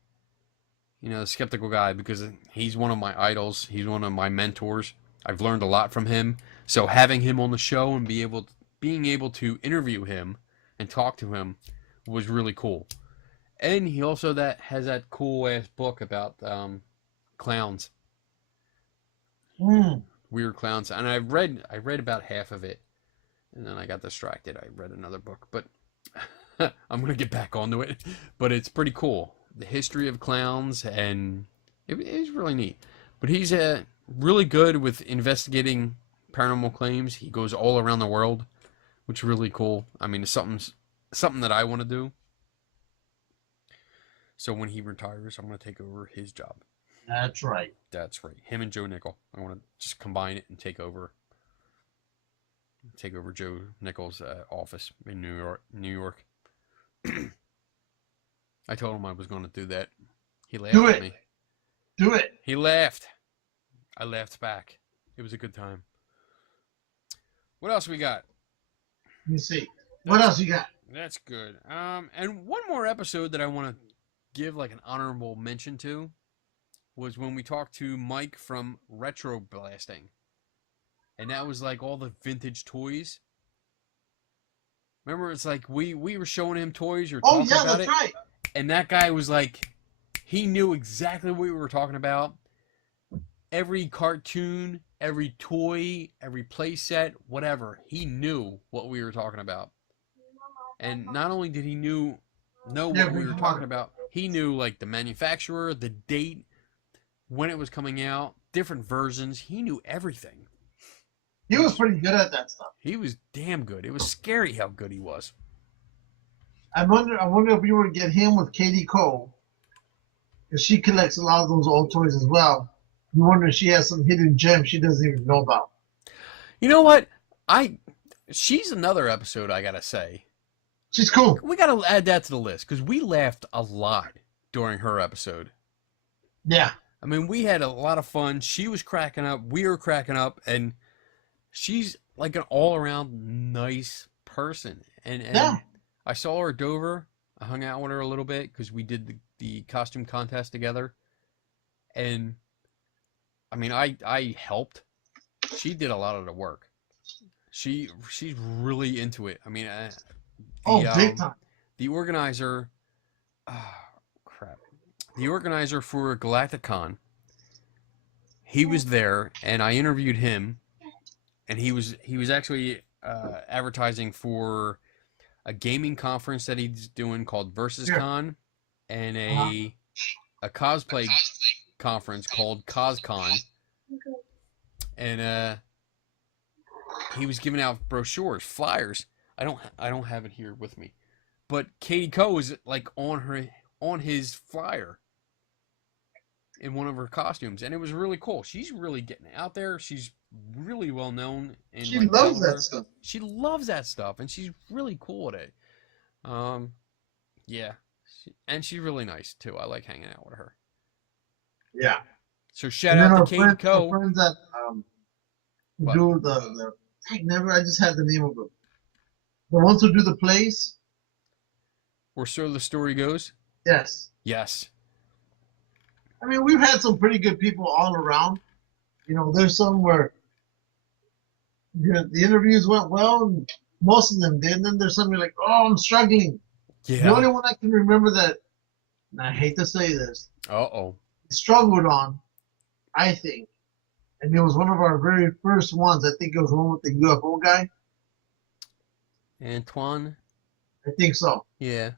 You know, the skeptical guy, because he's one of my idols. He's one of my mentors. I've learned a lot from him. So having him on the show and being able to interview him and talk to him was really cool. And he also has that cool ass book about clowns, Mm. weird clowns. And I read about half of it, and then I got distracted. I read another book, but I'm gonna get back onto it. But it's pretty cool, the history of clowns, and it is really neat. But he's really good with investigating paranormal claims. He goes all around the world, which is really cool. I mean, it's something that I want to do. So when he retires, I'm going to take over his job. That's right. That's right. Him and Joe Nickel. I want to just combine it and take over Joe Nickel's office in New York. I told him I was going to do that. He laughed Do at it. me. Do it. He laughed. I laughed back. It was a good time. What else we got? Let me see. What else you got? That's good. And one more episode that I want to give like an honorable mention to was when we talked to Mike from Retro Blasting, and that was like all the vintage toys. Remember, it's like we were showing him toys or Oh talking yeah, about that's it, right. and that guy was like, he knew exactly what we were talking about. Every cartoon, every toy, every play set, whatever, he knew what we were talking about. And not only did he know what we were talking about, he knew like the manufacturer, the date, when it was coming out, different versions. He knew everything. He was pretty good at that stuff. He was damn good. It was scary how good he was. I wonder if we were to get him with Katie Cole, because she collects a lot of those old toys as well. You wonder if she has some hidden gems she doesn't even know about. You know what? She's another episode, I gotta say. She's cool. We gotta add that to the list because we laughed a lot during her episode. Yeah. I mean, we had a lot of fun. She was cracking up. We were cracking up, and she's like an all-around nice person. And Yeah. I saw her at Dover. I hung out with her a little bit because we did the costume contest together. And I mean, I helped. She did a lot of the work. She's really into it. I mean, Big time. the organizer, crap. The organizer for Galacticon, he was there, and I interviewed him, and he was actually advertising for a gaming conference that he's doing called VersusCon, and a cosplay conference called CosCon, and he was giving out brochures, flyers. I don't have it here with me, but Katie Coe was like on his flyer in one of her costumes, and it was really cool. She's really getting out there. She's really well known. She loves that stuff. She loves that stuff, and she's really cool at it. Yeah, and she's really nice too. I like hanging out with her. Yeah. So shout out to Katie Our Coe. friends that What? do the I just had the name of it. The ones who do the plays. Or so the story goes. Yes. Yes. I mean, we've had some pretty good people all around. You know, there's some where the interviews went well, and Most of them did. And then there's somebody like, oh, I'm struggling. The only Yeah. one I can remember that, and I hate to say this, Uh-oh. struggled on, I think, and it was one of our very first ones. I think it was one with the UFO guy. Antoine? I think so. Yeah.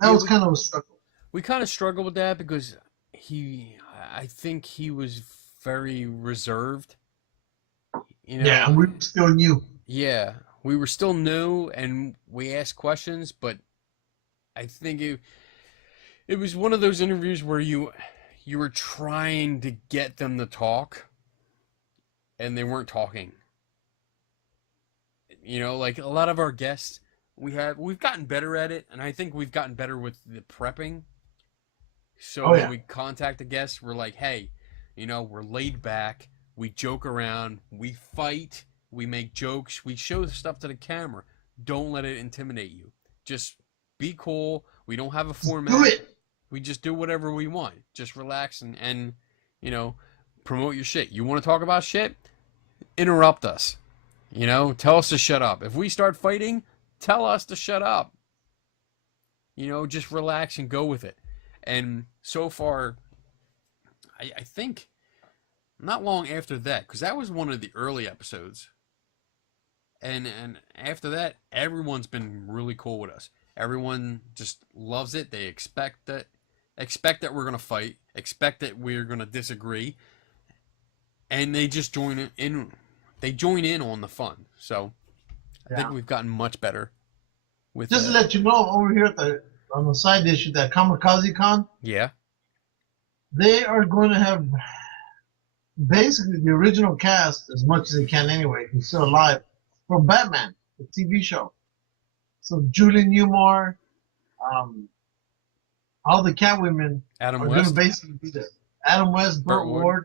That Yeah, was kind of a struggle. we kind of struggled with that because I think he was very reserved. You Yeah, know, we still new. yeah, we were still new and we asked questions, but I think it was one of those interviews where you were trying to get them to talk and they weren't talking. You know, like a lot of our guests, we've gotten better at it, and I think we've gotten better with the prepping. So Oh when yeah, we contact a guest, we're like, hey, we're laid back, we joke around, we fight, we make jokes, we show stuff to the camera. Don't let it intimidate you. Just be cool. We don't have a just do format. it. We just do whatever we want. Just relax and you know, promote your shit. You want to talk about shit? Interrupt us. Tell us to shut up. If we start fighting, tell us to shut up. Just relax and go with it. And so far, I think not long after that, because that was one of the early episodes. And after that, everyone's been really cool with us. Everyone just loves it. They expect that we're gonna fight, expect that we're gonna disagree, and they just join in. They join in on the fun. So I think Yeah. we've gotten much better with Just to let you know, over here on the side issue, that Kamikaze Con, yeah. they are going to have basically the original cast as much as they can anyway, who's still alive, from Batman, the TV show. So Julie Newmar, um, all the Catwomen Adam are going to West, basically be there. Adam West, Burt Burt Ward. Ward,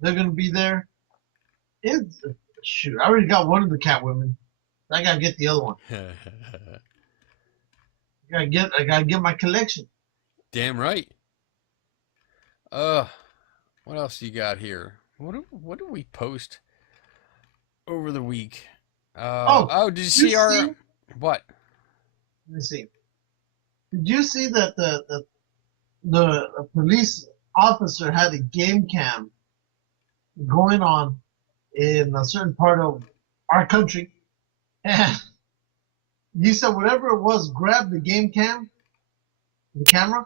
they're going to be there. It's shoot. I already got one of the Catwomen. I gotta get the other one. I gotta get my collection. Damn right. What else you got here? What do we post over the week? Did you see our see? what? Let me see. Did you see that the police officer had a game cam going on in a certain part of our country, and he said whatever it was, grabbed the game cam, the camera,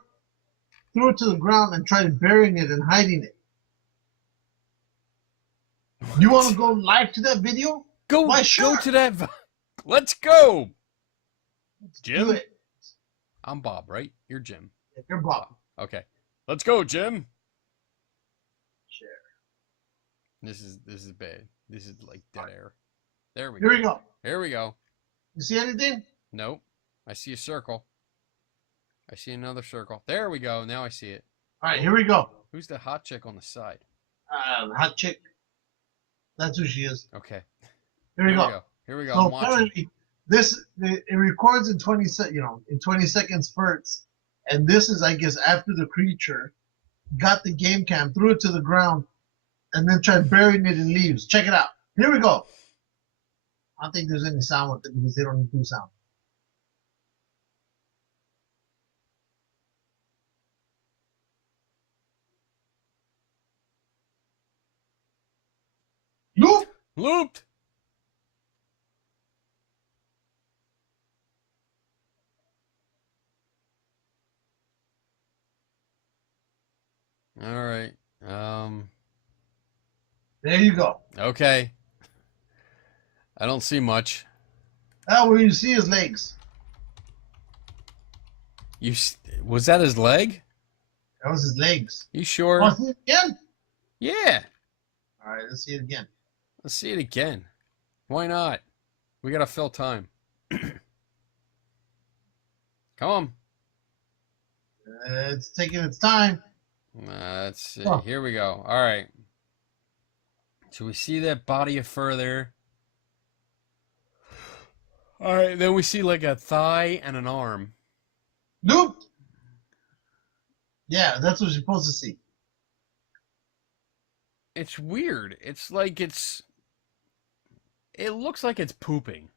threw it to the ground, and tried burying it and hiding it. You want to go live to that video? Go Why, sure. go to that. Let's go, Let's Jim. do it. I'm Bob, right? You're Jim. Yeah, you're Bob. Okay, let's go, Jim. Share. This is bad. This is like dead air. There we Here go. we go. Here we go. You see anything? Nope. I see a circle. I see another circle. There we go. Now I see it. All right, here we go. Who's the hot chick on the side? Hot chick. That's who she is. Okay. Here we go. Here we go. So I'm watching. apparently, it records in 20-second spurts, and this is, I guess, after the creature got the game cam, threw it to the ground, and then tried burying it in leaves. Check it out. Here we go. I don't think there's any sound with it because they don't do sound. Loop. Looped. All right. There you go. Okay. I don't see much. Now what you see is legs. Was that his leg? That was his legs. You sure? Want to see it again? Yeah. All right, let's see it again. Let's see it again. Why not? We gotta fill time. Come on. It's taking its time. Let's see. Oh. Here we go. All right. So we see that body of fur there. All right. Then we see like a thigh and an arm. Loop. Yeah, that's what you're supposed to see. It's weird. It looks like it's pooping.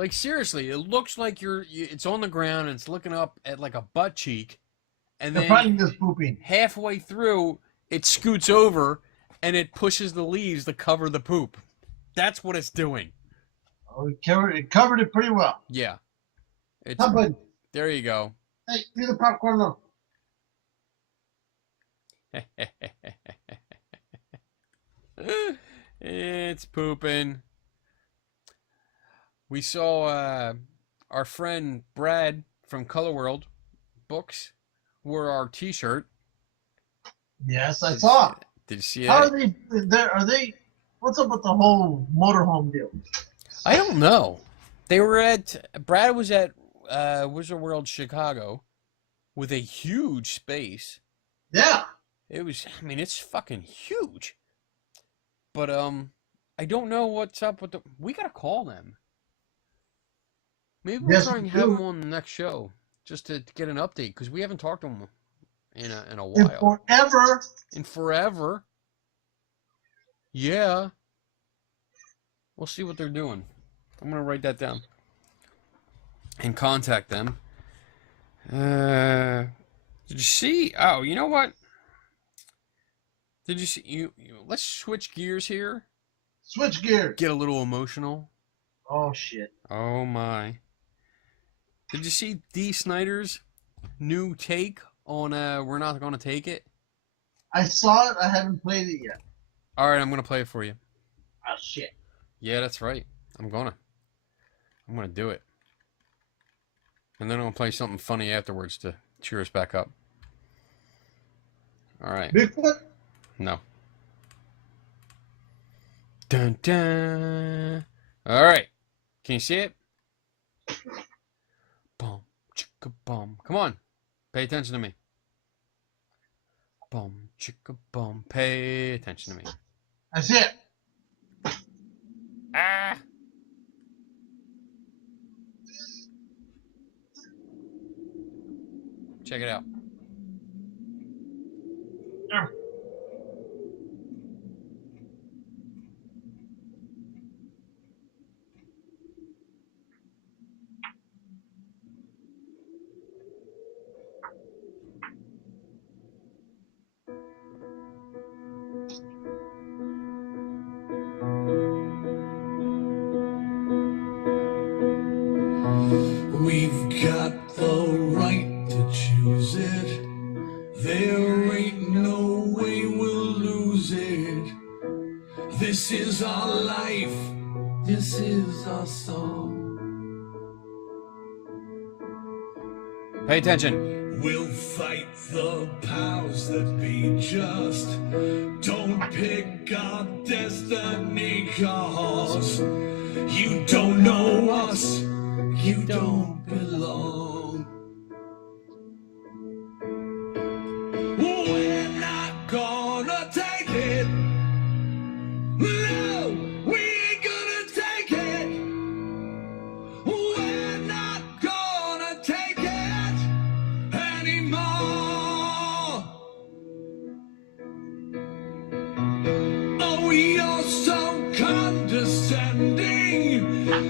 Like seriously, it looks like it's on the ground and it's looking up at like a butt cheek, and The then front is pooping. halfway through it scoots over and it pushes the leaves to cover the poop. That's what it's doing. Oh, it covered it pretty well. Yeah. It's Huh, bud? there you go. Hey, do the popcorn though. It's pooping. We saw our friend Brad from Color World Books wore our T-shirt. Yes, I saw. Did you see it? How are they? Are they? What's up with the whole motorhome deal? I don't know. They were at Brad was at Wizard World Chicago with a huge space. Yeah. It was. I mean, it's fucking huge. But I don't know what's up with the. We gotta call them. Maybe we'll Yes, try and we have do. them on the next show just to get an update because we haven't talked to them in a And while. forever. In forever. Yeah. We'll see what they're doing. I'm gonna write that down and contact them. Did you see? Oh, you know what? Did you see? Let's switch gears here. Switch gears. Get a little emotional. Oh shit. Oh my. Did you see Dee Snider's new take on We're Not Gonna Take It? I saw it. I haven't played it yet. Alright, I'm gonna play it for you. Oh shit. Yeah, that's right. I'm gonna do it. And then I'm gonna play something funny afterwards to cheer us back up. Alright. Bigfoot. No. Dun dun. Alright. Can you see it? Bum, chicka bum. Come on. Pay attention to me. Bum, chicka bum. Pay attention to me. I see it. Ah! Check it out. Yeah. We've got the right to choose it. There ain't no way we'll lose it. This is our life. This is our song. Pay attention. We'll fight the powers that be just. Don't pick our destiny, cause you don't know us. You don't belong. We're not gonna take it. No, we ain't gonna take it. We're not gonna take it anymore. Oh, you're so condescending.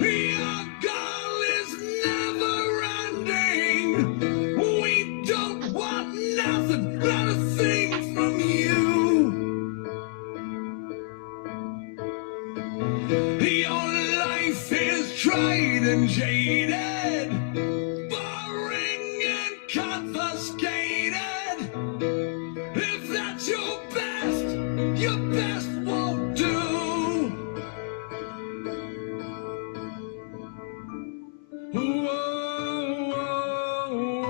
Your goal is never ending. We don't want nothing, not a thing from you. Your life is tried and jaded, boring and confiscated. If that's your best won't do. Whoa, whoa,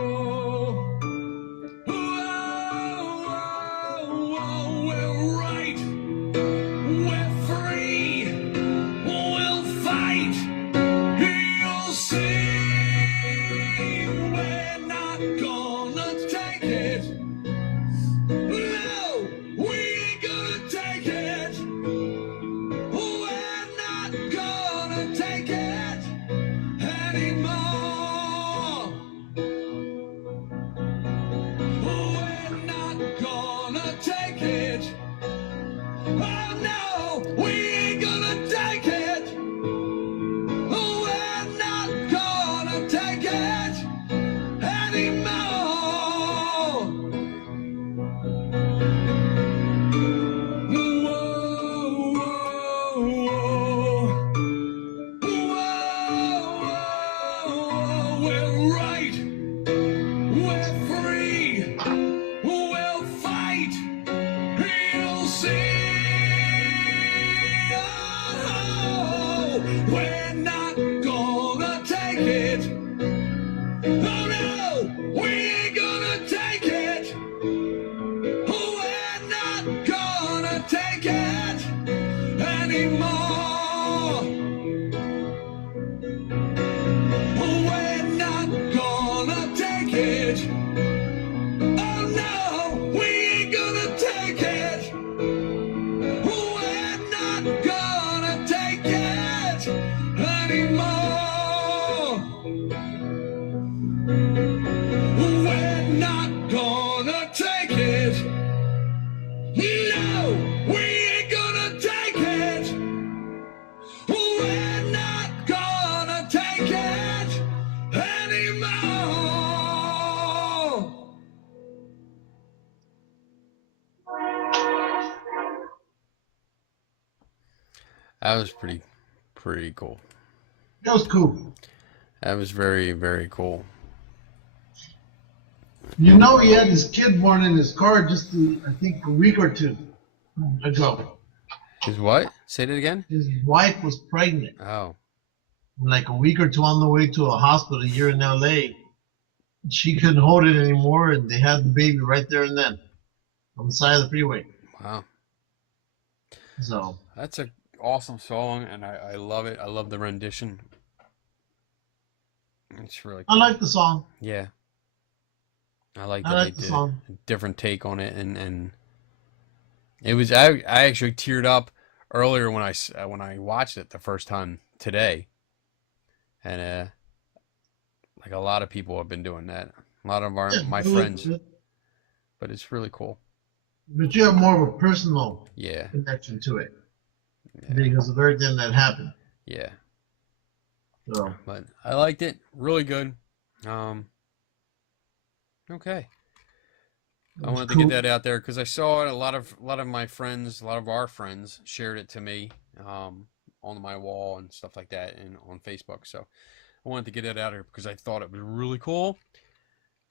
That was pretty cool. That was cool. That was very, very cool. You know, he had this kid born in his car just, I think, a week or two ago. His what? Say that again? His wife was pregnant, Oh. like a week or two on the way to a hospital here in L.A. She couldn't hold it anymore, and they had the baby right there and then on the side of the freeway. Wow. So That's an awesome song, and I love it. I love the rendition. It's really I cool. like the song. Yeah. I like I that like they the did song. a different take on it, and it was I actually teared up earlier when I watched it the first time today, and like a lot of people have been doing that. A lot of my friends, but it's really cool. But you have more of a personal Yeah, connection to it yeah, because of everything that happened. yeah. So But I liked it, really good. Okay. it I was wanted to cool. get that out there because I saw it. A lot of my friends, a lot of our friends shared it to me on my wall and stuff like that, and on Facebook. So I wanted to get it out here because I thought it was really cool.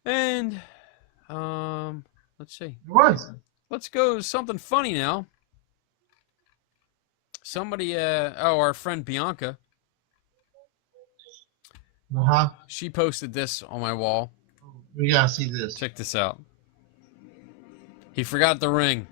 And let's see. It was. Let's go something funny now. Somebody, our friend Bianca, Uh-huh. she posted this on my wall. We gotta see this. Check this out. He forgot the ring.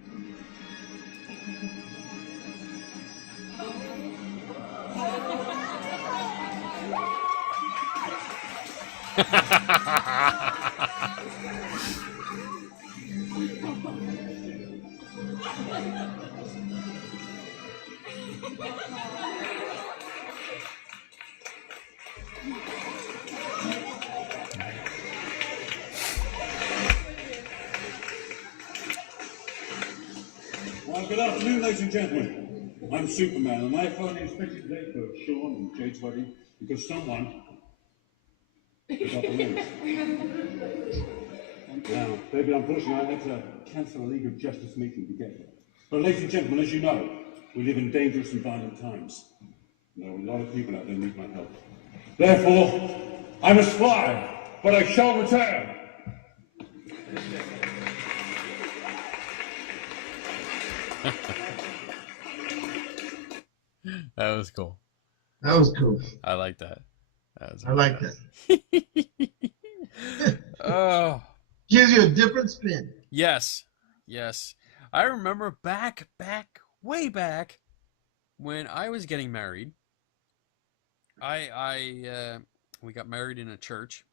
Well, good afternoon, ladies and gentlemen. I'm Superman, and I phoned in especially today for Sean and Jade's wedding because someone forgot the rings. Now, David, unfortunately, I had to cancel a League of Justice meeting to get here. But, ladies and gentlemen, as you know, we live in dangerous and violent times. There are a lot of people out there who need my help. Therefore, I must fly, but I shall return. That was cool. That was cool. I like that. That was I like that. Oh, Gives you a different spin. yes, yes. I remember way back when I was getting married. We got married in a church.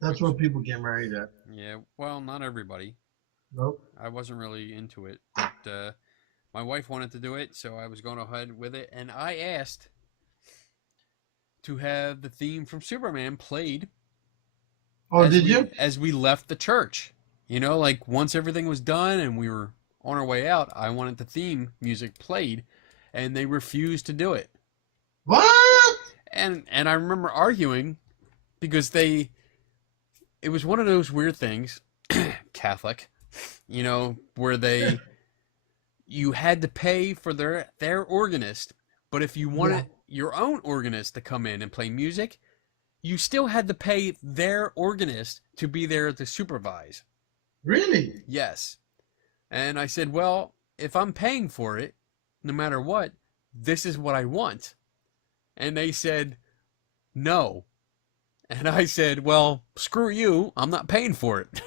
That's where people get married at. Yeah, well, not everybody. Nope. I wasn't really into it, but my wife wanted to do it, so I was going ahead with it, and I asked to have the theme from Superman played. Oh, did you? As we left the church. You know, like once everything was done and we were on our way out, I wanted the theme music played, and they refused to do it. What? And I remember arguing because it was one of those weird things, Catholic, you know, where you had to pay for their organist, but if you wanted your own organist to come in and play music, you still had to pay their organist to be there to supervise. Really? Yes. And I said, well, if I'm paying for it, no matter what, this is what I want. And they said, no. And I said, well, screw you. I'm not paying for it.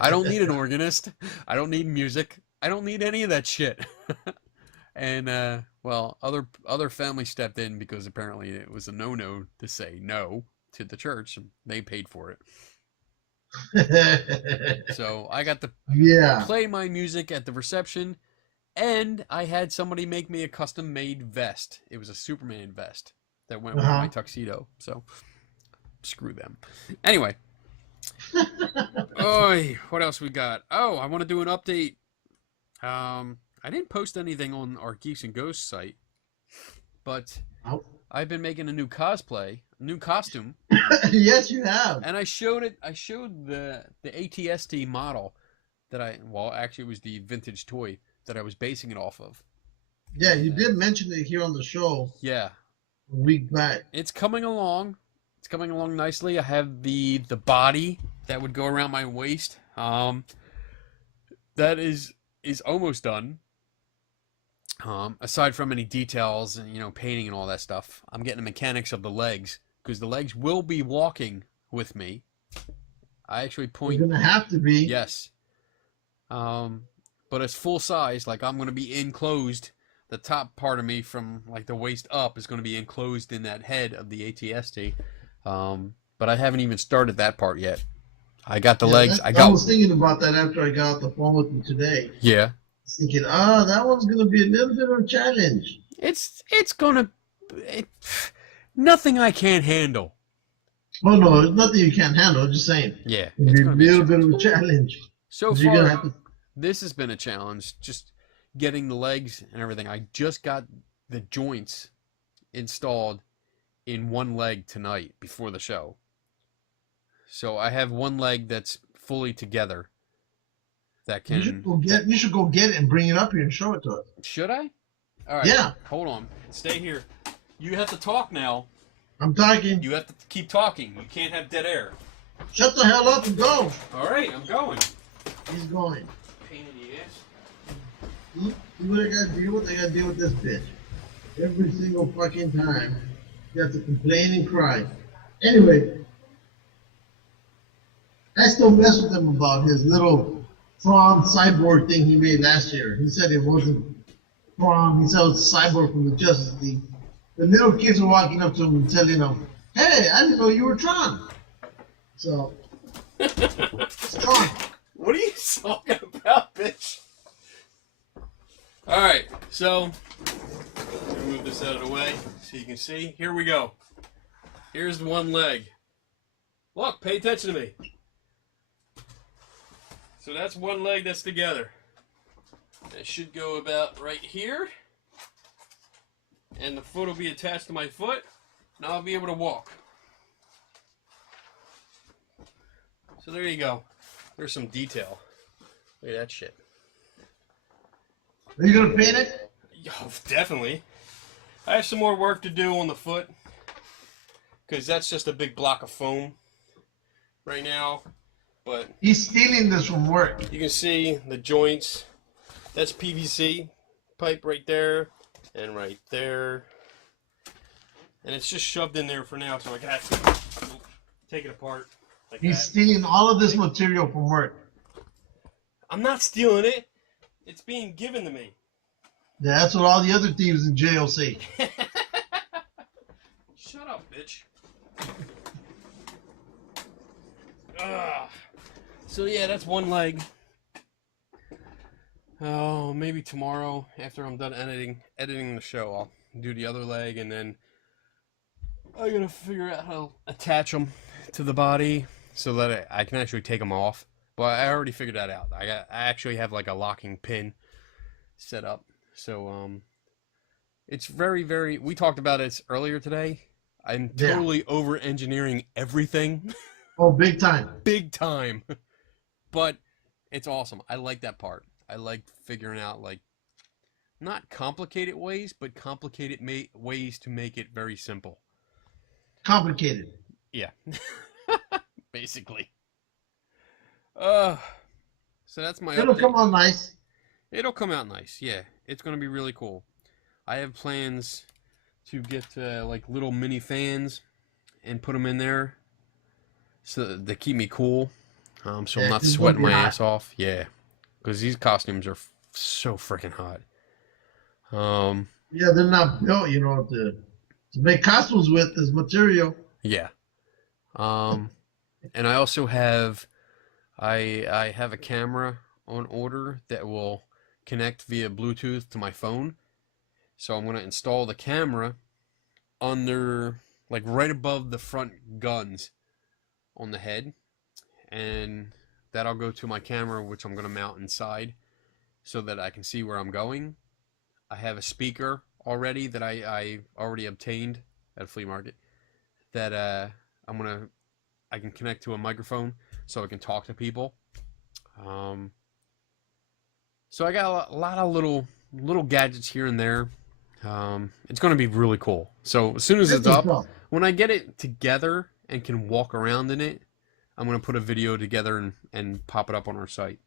I don't need an organist. I don't need music. I don't need any of that shit. And, well, other families stepped in because apparently it was a no-no to say no to the church. They paid for it. So I got to play my music at the reception, and I had somebody make me a custom-made vest. It was a Superman vest that went with my tuxedo. So screw them. Anyway. Oy, what else we got? Oh, I want to do an update. I didn't post anything on our Geeks and Ghosts site, but I've been making a new costume. Yes, you have. And I showed the ATST model that actually it was the vintage toy that I was basing it off of. Yeah, you did mention it here on the show Yeah, a week back. it's coming along. It's coming along nicely. I have the body that would go around my waist. That is almost done. Aside from any details and painting and all that stuff, I'm getting the mechanics of the legs because the legs will be walking with me. I actually They're point. gonna have to be. Yes. But it's full size. Like I'm going to be enclosed. The top part of me from like the waist up is going to be enclosed in that head of the ATST. But I haven't even started that part yet. I got the legs. I was thinking about that after I got off the phone with you today. Yeah. I was thinking, that one's gonna be a little bit of a challenge. It's gonna. Nothing I can't handle. Oh no, it's nothing you can't handle. I'm just saying. Yeah. It'll be a little bit of a challenge. So You're gonna far, have to. this has been a challenge. Just getting the legs and everything. I just got the joints installed in one leg tonight before the show. So I have one leg that's fully together. That can. You should go get it and bring it up here and show it to us. Should I? All right. Yeah. Hold on. Stay here. You have to talk now. I'm talking. You have to keep talking. You can't have dead air. Shut the hell up and go. All right, I'm going. He's going. Pain in the ass. See what I gotta deal with? I gotta deal with this bitch. Every single fucking time. You have to complain and cry. Anyway, I still mess with him about his little Tron cyborg thing he made last year. He said it wasn't Tron, he said it was cyborg from the Justice League. The little kids were walking up to him and telling him, "Hey, I didn't know you were Tron." So, it's Tron. What are you talking about, bitch? All right, so let me move this out of the way so you can see. Here we go. Here's the one leg. Look, pay attention to me. So that's one leg that's together. It should go about right here. And the foot will be attached to my foot. And I'll be able to walk. So there you go. There's some detail. Look at that shit. Are you gonna paint it? Oh, definitely. I have some more work to do on the foot. Because that's just a big block of foam right now. But He's stealing this from work. you can see the joints. That's PVC pipe right there and right there. And it's just shoved in there for now, so I can have to take it apart like He's that. stealing all of this material from work. I'm not stealing it. It's being given to me. Yeah, that's what all the other thieves in jail say. Shut up, bitch. Ugh. So yeah, that's one leg. Oh, maybe tomorrow after I'm done editing the show, I'll do the other leg, and then I gotta figure out how to attach them to the body so that I can actually take them off. But I already figured that out. I actually have like a locking pin set up. So it's very, very. We talked about it earlier today. I'm totally over engineering everything. Oh, big time. Big time. But it's awesome. I like that part. I like figuring out like not complicated ways, but complicated ways to make it very simple. Complicated. Yeah. Basically. So that's my It'll update. come out nice. It'll come out nice. Yeah. It's going to be really cool. I have plans to get like little mini fans and put them in there so they keep me cool. So I'm not sweating my ass off. Yeah. Because these costumes are so freaking hot. Yeah, they're not built, to make costumes with this material. Yeah. And I also have I have a camera on order that will connect via Bluetooth to my phone. So I'm going to install the camera under, like right above the front guns on the head. And that'll go to my camera, which I'm going to mount inside so that I can see where I'm going. I have a speaker already that I already obtained at a flea market that I can connect to a microphone so I can talk to people. So I got a lot of little little gadgets here and there. It's going to be really cool. So as soon as it's This is up, fun. when I get it together and can walk around in it, I'm going to put a video together and pop it up on our site.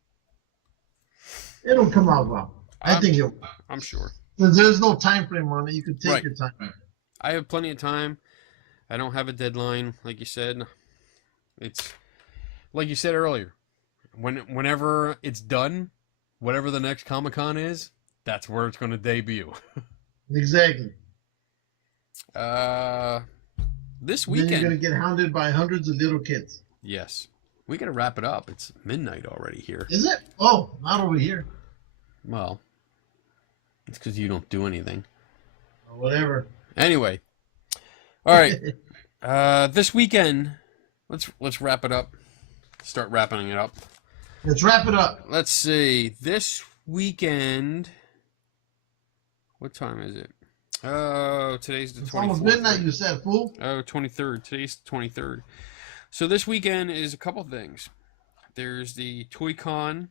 It'll come out well. I think it. I'm sure. There's no time frame on it. You can take Right. your time. I have plenty of time. I don't have a deadline, like you said. It's like you said earlier. Whenever it's done, whatever the next Comic-Con is, that's where it's going to debut. Exactly. This Then weekend. you're gonna get hounded by hundreds of little kids. Yes. We got to wrap it up. It's midnight already here. Is it? Oh, not over here. Well, it's because you don't do anything. Or whatever. Anyway. All right. This weekend, let's wrap it up. Start wrapping it up. Let's wrap it up. Let's see. This weekend. What time is it? Oh, today's the 24th. It's almost midnight, you said, fool. Oh, 23rd. Today's the 23rd. So this weekend is a couple things. There's the Toy Con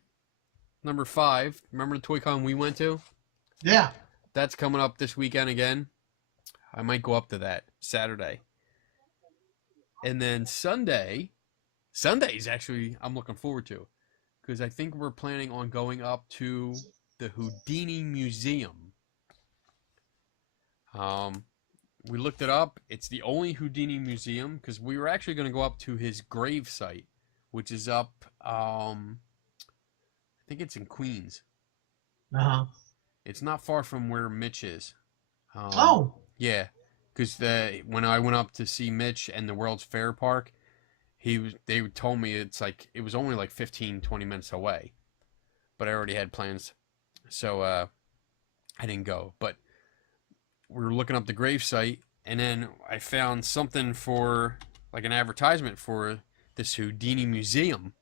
number 5. Remember the Toy Con we went to? Yeah. That's coming up this weekend again. I might go up to that Saturday. And then Sunday's actually I'm looking forward to, because I think we're planning on going up to the Houdini Museum. We looked it up. It's the only Houdini museum, because we were actually going to go up to his grave site, which is up, I think it's in Queens. Uh-huh. It's not far from where Mitch is. Oh. Yeah, because when I went up to see Mitch and the World's Fair Park, they told me it was only like 15, 20 minutes away. But I already had plans, so I didn't go. But we were looking up the grave site, and then I found something for, like, an advertisement for this Houdini Museum.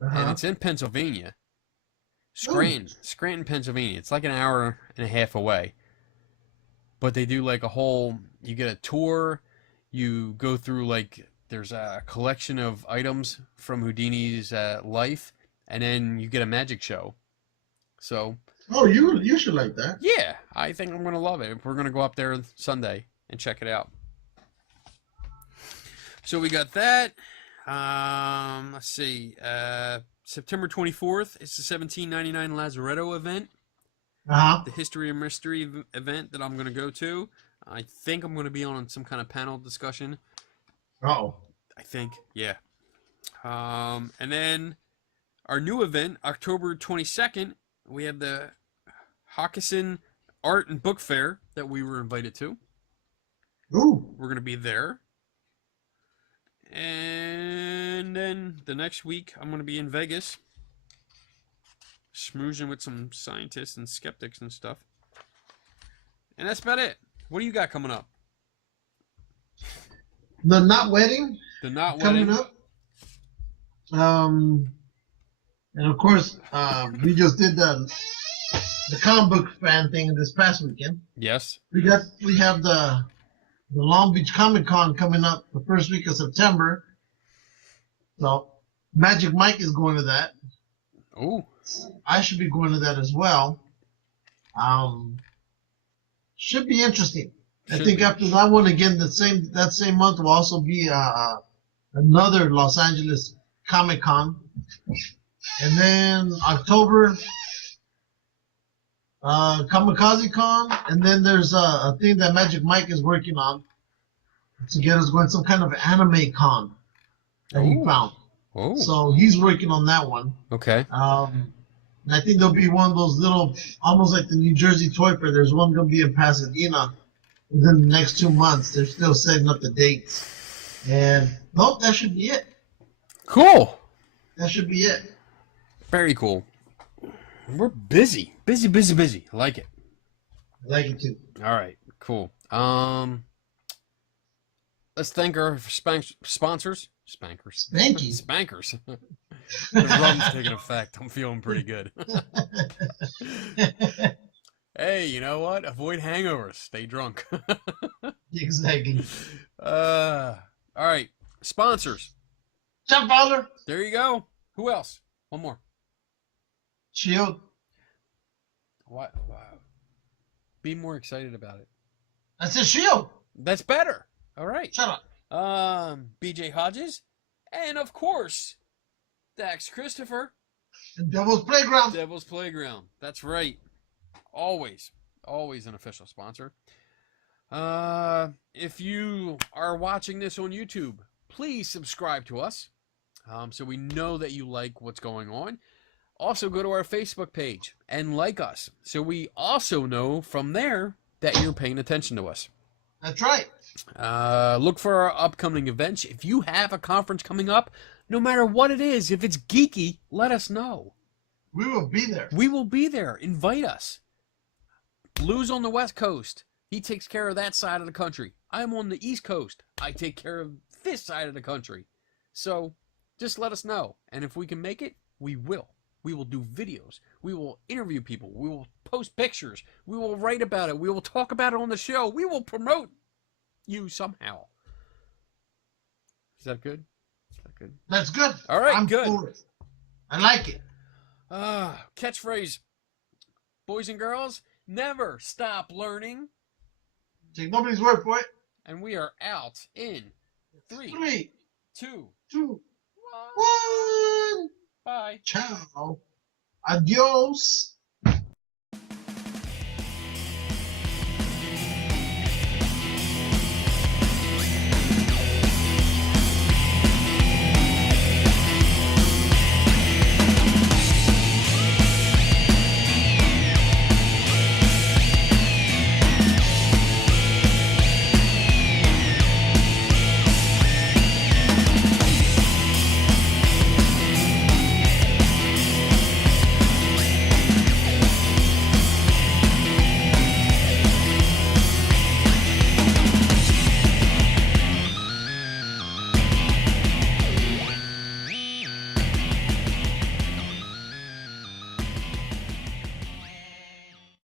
Uh-huh. And it's in Pennsylvania. Scranton, Pennsylvania. It's like an hour and a half away. But they do like you get a tour, you go through, like, there's a collection of items from Houdini's life, and then you get a magic show. So, Oh, you should like that. yeah, I think I'm going to love it. We're going to go up there Sunday and check it out. So we got that. Let's see. September 24th, it's the 1799 Lazaretto event. Uh-huh. The History and Mystery event that I'm going to go to. I think I'm going to be on some kind of panel discussion. Uh-oh. I think, yeah. And then our new event, October 22nd, we have the Hawkinson Art and Book Fair that we were invited to. Ooh. We're going to be there. And then the next week, I'm going to be in Vegas, schmoozing with some scientists and skeptics and stuff. And that's about it. What do you got coming up? The Not Wedding The Not coming Wedding. up. And of course, we just did the comic book fan thing this past weekend. Yes. We have the Long Beach Comic Con coming up the first week of September. So Magic Mike is going to that. Oh. I should be going to that as well. Should be interesting. I Should think be. after that one again, that same month will also be another Los Angeles Comic Con, and then October Kamikaze Con, and then there's a thing that Magic Mike is working on to get us going, some kind of anime con that he Ooh. found. Oh. So he's working on that one. Okay. And I think there'll be one of those little, almost like the New Jersey Toy Fair. There's one going to be in Pasadena within the next 2 months. They're still setting up the dates. And nope, that should be it. Cool. That should be it. Very cool. We're busy. Busy. I like it. I like it too. All right. Cool. Let's thank our sponsors. Spankers. Thank you. Spankers. The rum's taking effect. I'm feeling pretty good. Hey, you know what? Avoid hangovers. Stay drunk. Exactly. All right. Sponsors. Jump, Fowler. There you go. Who else? One more. Shield. What? Wow. Be more excited about it. That's his shield. That's better. All right. Shut up. BJ Hodges, and of course, Dax Christopher. And Devil's Playground. Devil's Playground. That's right. Always an official sponsor. If you are watching this on YouTube, please subscribe to us, so we know that you like what's going on. Also, go to our Facebook page and like us, so we also know from there that you're paying attention to us. That's right. Look for our upcoming events. If you have a conference coming up, no matter what it is, if it's geeky, let us know. We will be there. We will be there. Invite us. Lou's on the West Coast. He takes care of that side of the country. I'm on the East Coast. I take care of this side of the country. So just let us know. And if we can make it, we will. We will do videos. We will interview people. We will post pictures. We will write about it. We will talk about it on the show. We will promote you somehow. Is that good? Is that good? That's good. All right, I'm good. for it. I like it. Catchphrase. Boys and girls, never stop learning. Take nobody's word for it. And we are out in 3, 3, 2, 2, 1. 1. Bye. Ciao. Adios.